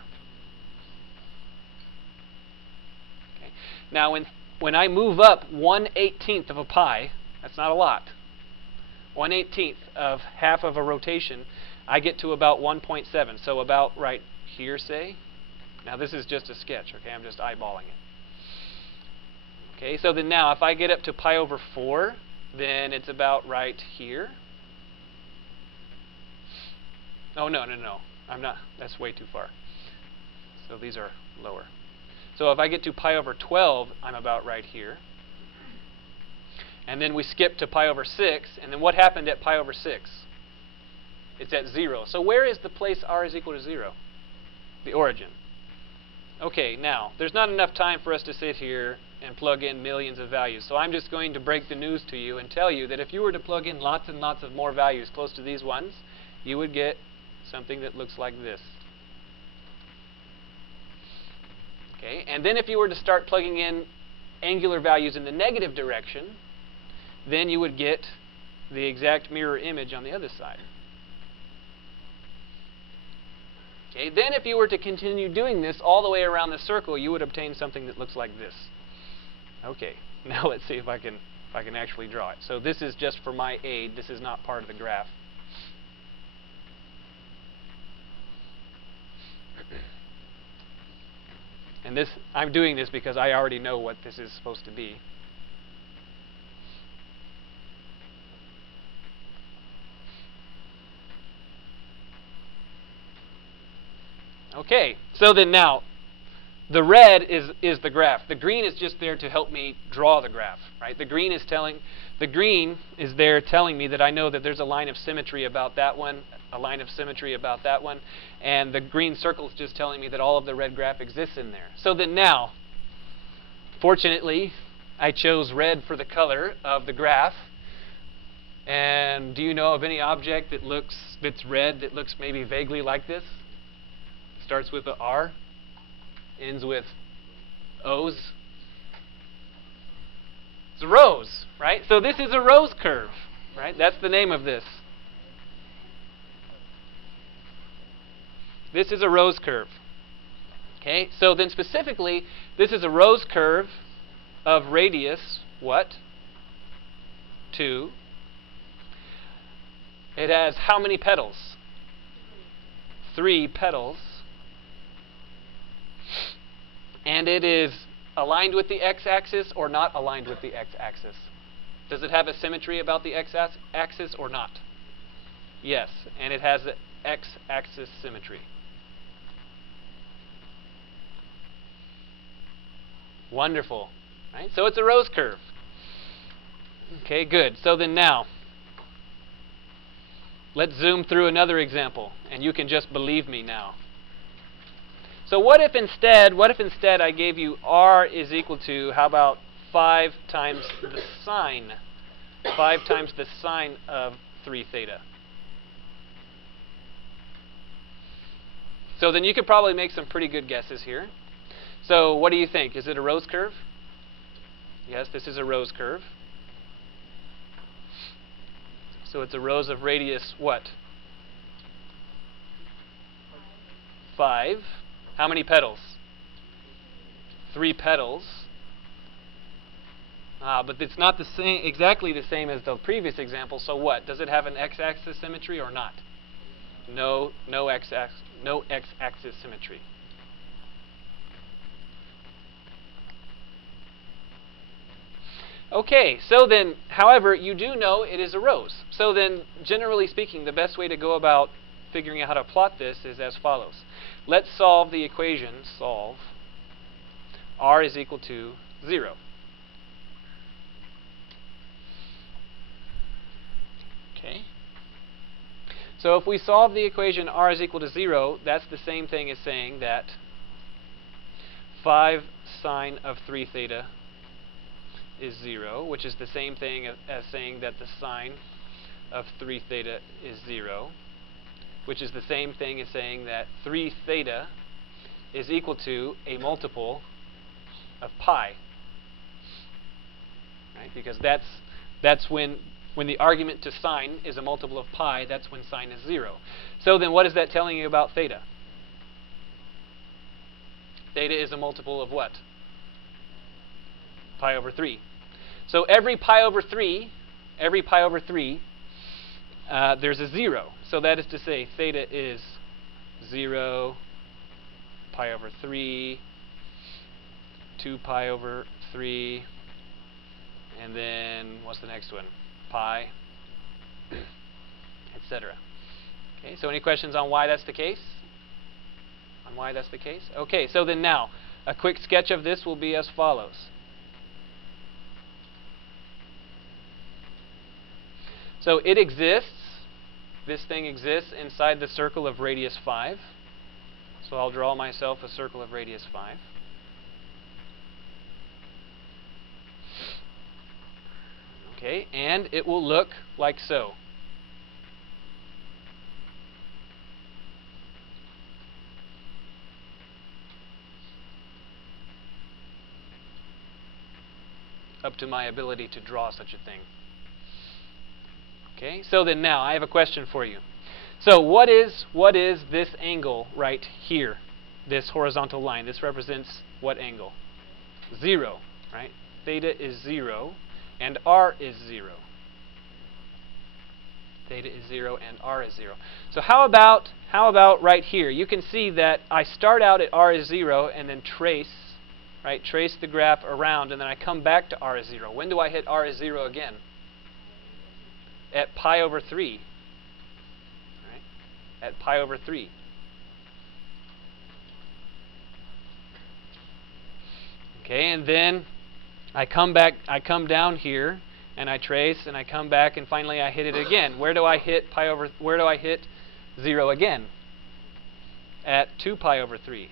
Okay. Now when I move up 1/18 of a pi, that's not a lot. 1/18 of half of a rotation, I get to about 1.7. So about right here, say. Now this is just a sketch, okay? I'm just eyeballing it. Okay, so then now if I get up to pi over 4, then it's about right here. Oh, no. I'm not. That's way too far. So these are lower. So if I get to pi over 12, I'm about right here. And then we skip to pi over 6. And then what happened at pi over 6? It's at 0. So where is the place r is equal to 0? The origin. Okay, now, there's not enough time for us to sit here and plug in millions of values. So I'm just going to break the news to you and tell you that if you were to plug in lots and lots of more values close to these ones, you would get something that looks like this. Okay, and then if you were to start plugging in angular values in the negative direction, then you would get the exact mirror image on the other side. Okay, then if you were to continue doing this all the way around the circle, you would obtain something that looks like this. Okay, now let's see if I can actually draw it. So this is just for my aid. This is not part of the graph. And this, I'm doing this because I already know what this is supposed to be. Okay, so then now, the red is the graph. The green is just there to help me draw the graph, right? The green is there telling me that I know that there's a line of symmetry about that one, a line of symmetry about that one, and the green circle is just telling me that all of the red graph exists in there. So then now, fortunately, I chose red for the color of the graph. And do you know of any object that's red that looks maybe vaguely like this? Starts with a R, ends with O's. It's a rose, right? So this is a rose curve, right? That's the name of this. This is a rose curve. Okay, so then specifically, this is a rose curve of radius, what? 2. It has how many petals? 3 petals. And it is aligned with the x-axis or not aligned with the x-axis? Does it have a symmetry about the x-axis or not? Yes, and it has the x-axis symmetry. Wonderful. Right? So it's a rose curve. Okay, good. So then now, let's zoom through another example, and you can just believe me now. So what if instead I gave you r is equal to, how about 5 times the sine? 5 times the sine of 3 theta. So then you could probably make some pretty good guesses here. So what do you think? Is it a rose curve? Yes, this is a rose curve. So it's a rose of radius what? 5. How many petals? 3 petals. But it's not the same, exactly the same as the previous example. So what? Does it have an x-axis symmetry or not? No x-axis symmetry. Okay, so then, however, you do know it is a rose. So then, generally speaking, the best way to go about figuring out how to plot this is as follows. Let's solve the equation, solve r is equal to 0. Okay. So if we solve the equation r is equal to 0, that's the same thing as saying that 5 sine of 3 theta is 0, which is the same thing as saying that the sine of 3 theta is 0, which is the same thing as saying that 3 theta is equal to a multiple of pi. Right? Because that's when the argument to sine is a multiple of pi, that's when sine is 0. So then what is that telling you about theta? Theta is a multiple of what? Pi over 3. So every pi over 3, there's a 0. So that is to say, theta is 0, pi over 3, 2 pi over 3, and then what's the next one? Pi, etc. Okay, so any questions on why that's the case? On why that's the case? Okay, so then now, a quick sketch of this will be as follows. So it exists, this thing exists inside the circle of radius 5. So I'll draw myself a circle of radius 5. Okay, and it will look like so. Up to my ability to draw such a thing. Okay, so then now I have a question for you. So what is this angle right here? This horizontal line. This represents what angle? 0, right? Theta is 0 and r is 0. Theta is 0 and r is 0. So how about right here? You can see that I start out at r is 0 and then trace the graph around, and then I come back to r is 0. When do I hit r is 0 again? At pi over 3. Right? At pi over 3. Okay, and then I come down here and I trace and I come back and finally I hit it again. Where do I hit 0 again? At 2 pi over 3.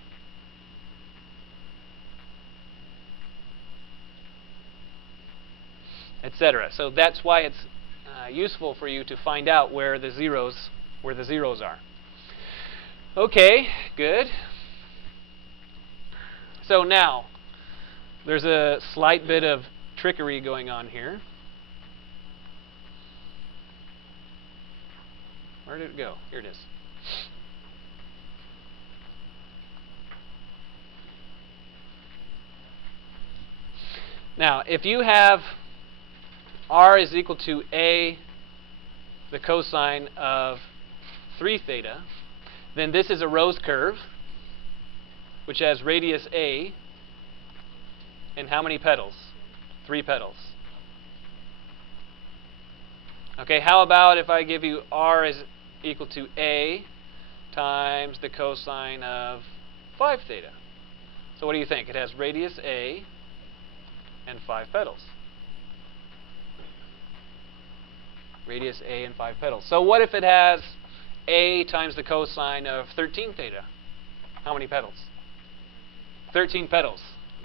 Etc. So that's why it's useful for you to find out where the zeros are. Okay, good. So now, there's a slight bit of trickery going on here. Where did it go? Here it is. Now, if you have r is equal to a, the cosine of 3 theta, then this is a rose curve, which has radius a, and how many petals? 3 petals. Okay, how about if I give you r is equal to a times the cosine of 5 theta? So what do you think? It has radius a and 5 petals. Radius a and 5 petals. So what if it has a times the cosine of 13 theta? How many petals? 13 petals.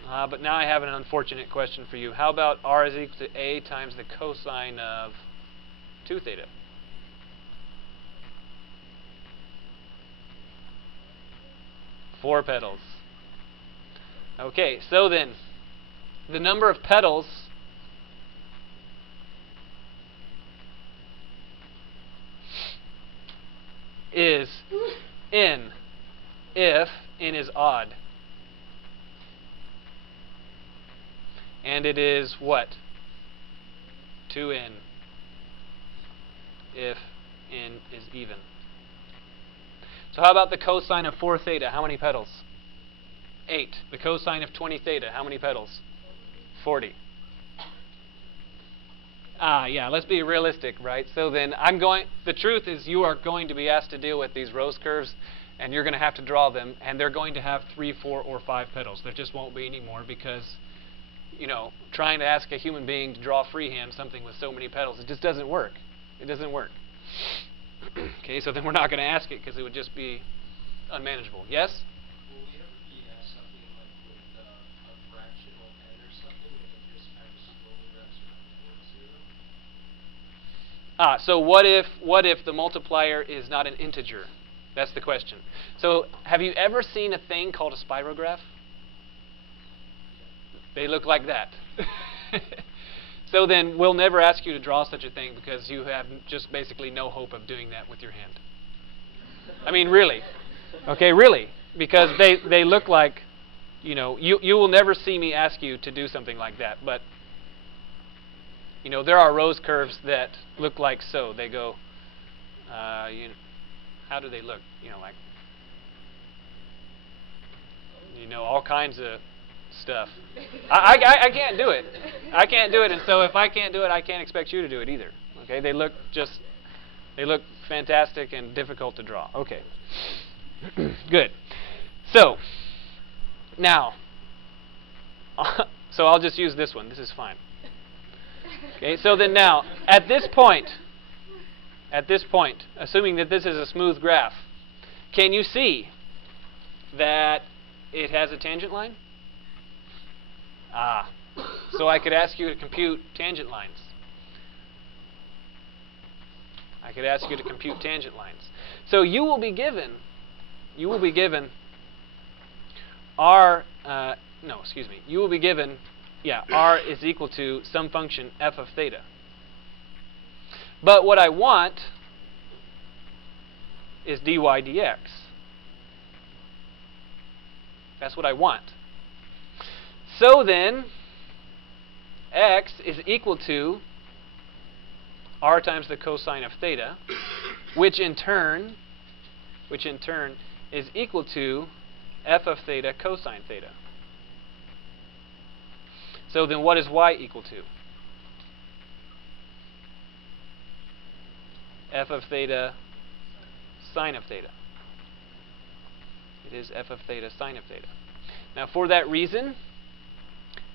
But now I have an unfortunate question for you. How about r is equal to a times the cosine of 2 theta? Four petals. Okay, so then the number of petals is n if n is odd. And it is what? 2n if n is even. So how about the cosine of 4 theta? How many petals? 8. The cosine of 20 theta, how many petals? 40. Yeah, let's be realistic, right? So then the truth is you are going to be asked to deal with these rose curves, and you're going to have to draw them, and they're going to have 3, 4, or 5 petals. There just won't be any more because, trying to ask a human being to draw freehand something with so many petals, it just doesn't work. It doesn't work. Okay, so then we're not going to ask it because it would just be unmanageable. Yes? Will we ever be asked something like with a fractional n or something, and it just kind of slowly wraps around towards 0? So what if the multiplier is not an integer? That's the question. So have you ever seen a thing called a spirograph? They look like that. So then we'll never ask you to draw such a thing because you have just basically no hope of doing that with your hand. I mean, really. Okay, really. Because they look like, you will never see me ask you to do something like that. But, there are rose curves that look like so. They go, how do they look? Like, all kinds of stuff. I can't do it. I can't do it, and so if I can't do it, I can't expect you to do it either. Okay, they look fantastic and difficult to draw. Okay, good. So now, so I'll just use this one. This is fine. Okay, so then now at this point, assuming that this is a smooth graph, can you see that it has a tangent line? So I could ask you to compute tangent lines. So you will be given r, r is equal to some function f of theta. But what I want is dy dx. That's what I want. So then, x is equal to r times the cosine of theta, which in turn is equal to f of theta cosine theta. So then what is y equal to? F of theta sine of theta. It is f of theta sine of theta. Now for that reason,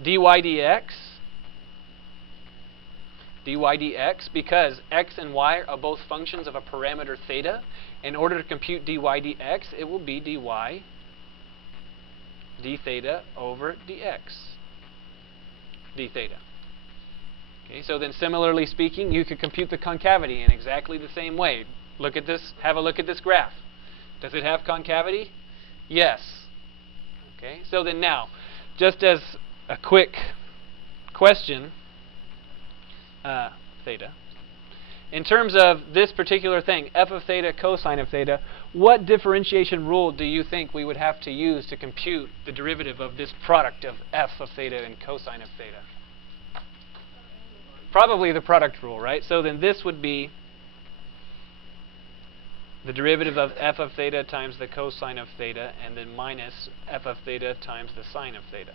dy dx, because x and y are both functions of a parameter theta, in order to compute dy dx, it will be dy d theta over dx d theta. Okay, so then similarly speaking, you could compute the concavity in exactly the same way. Look at this, have a look at this graph. Does it have concavity? Yes. Okay, so then now, just as a quick question, theta, in terms of this particular thing, f of theta, cosine of theta, what differentiation rule do you think we would have to use to compute the derivative of this product of f of theta and cosine of theta? Probably the product rule, right? So then this would be the derivative of f of theta times the cosine of theta, and then minus f of theta times the sine of theta.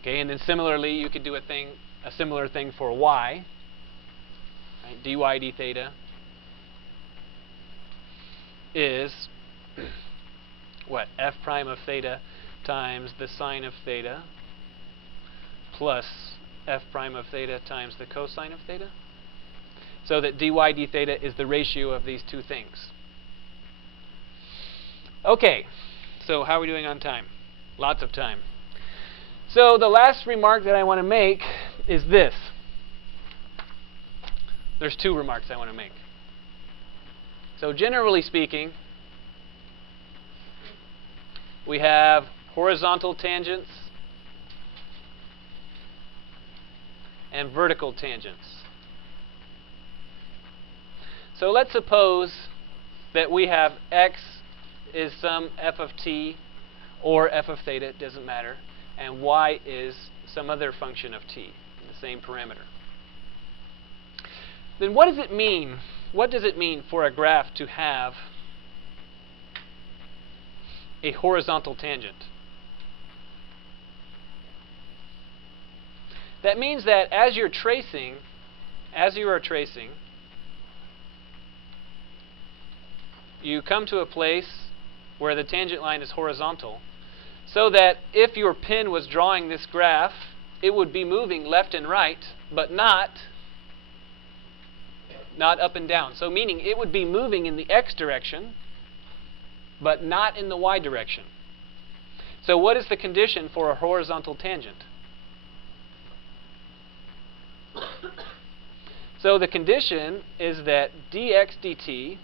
Okay, and then similarly, you could do a similar thing for y. Right? dy d theta is what? F prime of theta times the sine of theta plus f prime of theta times the cosine of theta. So that dy d theta is the ratio of these two things. Okay, so how are we doing on time? Lots of time. So the last remark that I want to make is this. There's two remarks I want to make. So generally speaking, we have horizontal tangents and vertical tangents. So let's suppose that we have x is some f of t or f of theta, it doesn't matter, and y is some other function of t, the same parameter. Then what does it mean? What does it mean for a graph to have a horizontal tangent? That means that as you are tracing, you come to a place where the tangent line is horizontal, so that if your pen was drawing this graph, it would be moving left and right, but not up and down. So meaning it would be moving in the x direction, but not in the y direction. So what is the condition for a horizontal tangent? So the condition is that dx dt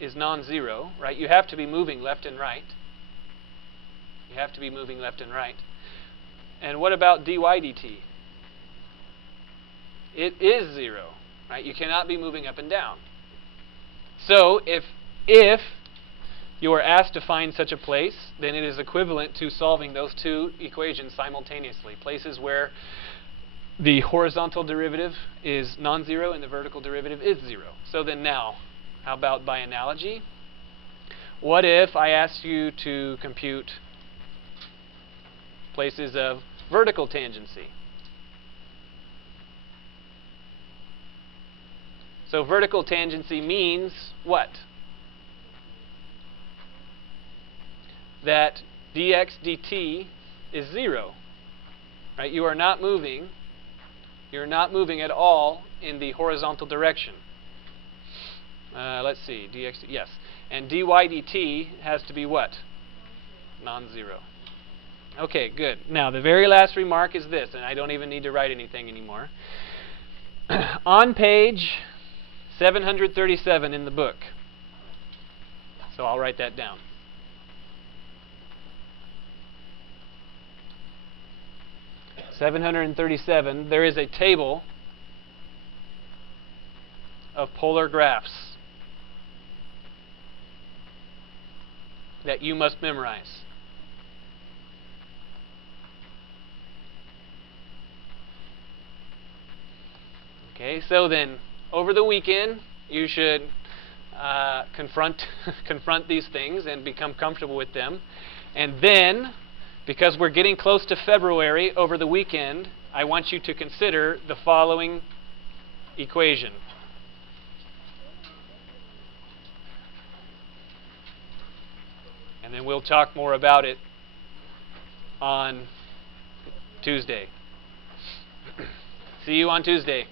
is non-zero, right? You have to be moving left and right. You have to be moving left and right. And what about dy dt? It is 0, right? You cannot be moving up and down. So if you are asked to find such a place, then it is equivalent to solving those two equations simultaneously. Places where the horizontal derivative is non-zero and the vertical derivative is 0. So then now, how about by analogy? What if I asked you to compute places of vertical tangency? So vertical tangency means what? That dx dt is 0. Right? You are not moving. You're not moving at all in the horizontal direction. Let's see, dx, yes. And dy dt has to be what? Non-zero. Okay, good. Now, the very last remark is this, and I don't even need to write anything anymore. On page 737 in the book. So I'll write that down. (737), there is a table of polar graphs that you must memorize. Okay, so then over the weekend you should confront these things and become comfortable with them. And then, because we're getting close to February, over the weekend, I want you to consider the following equation. And then we'll talk more about it on Tuesday. See you on Tuesday.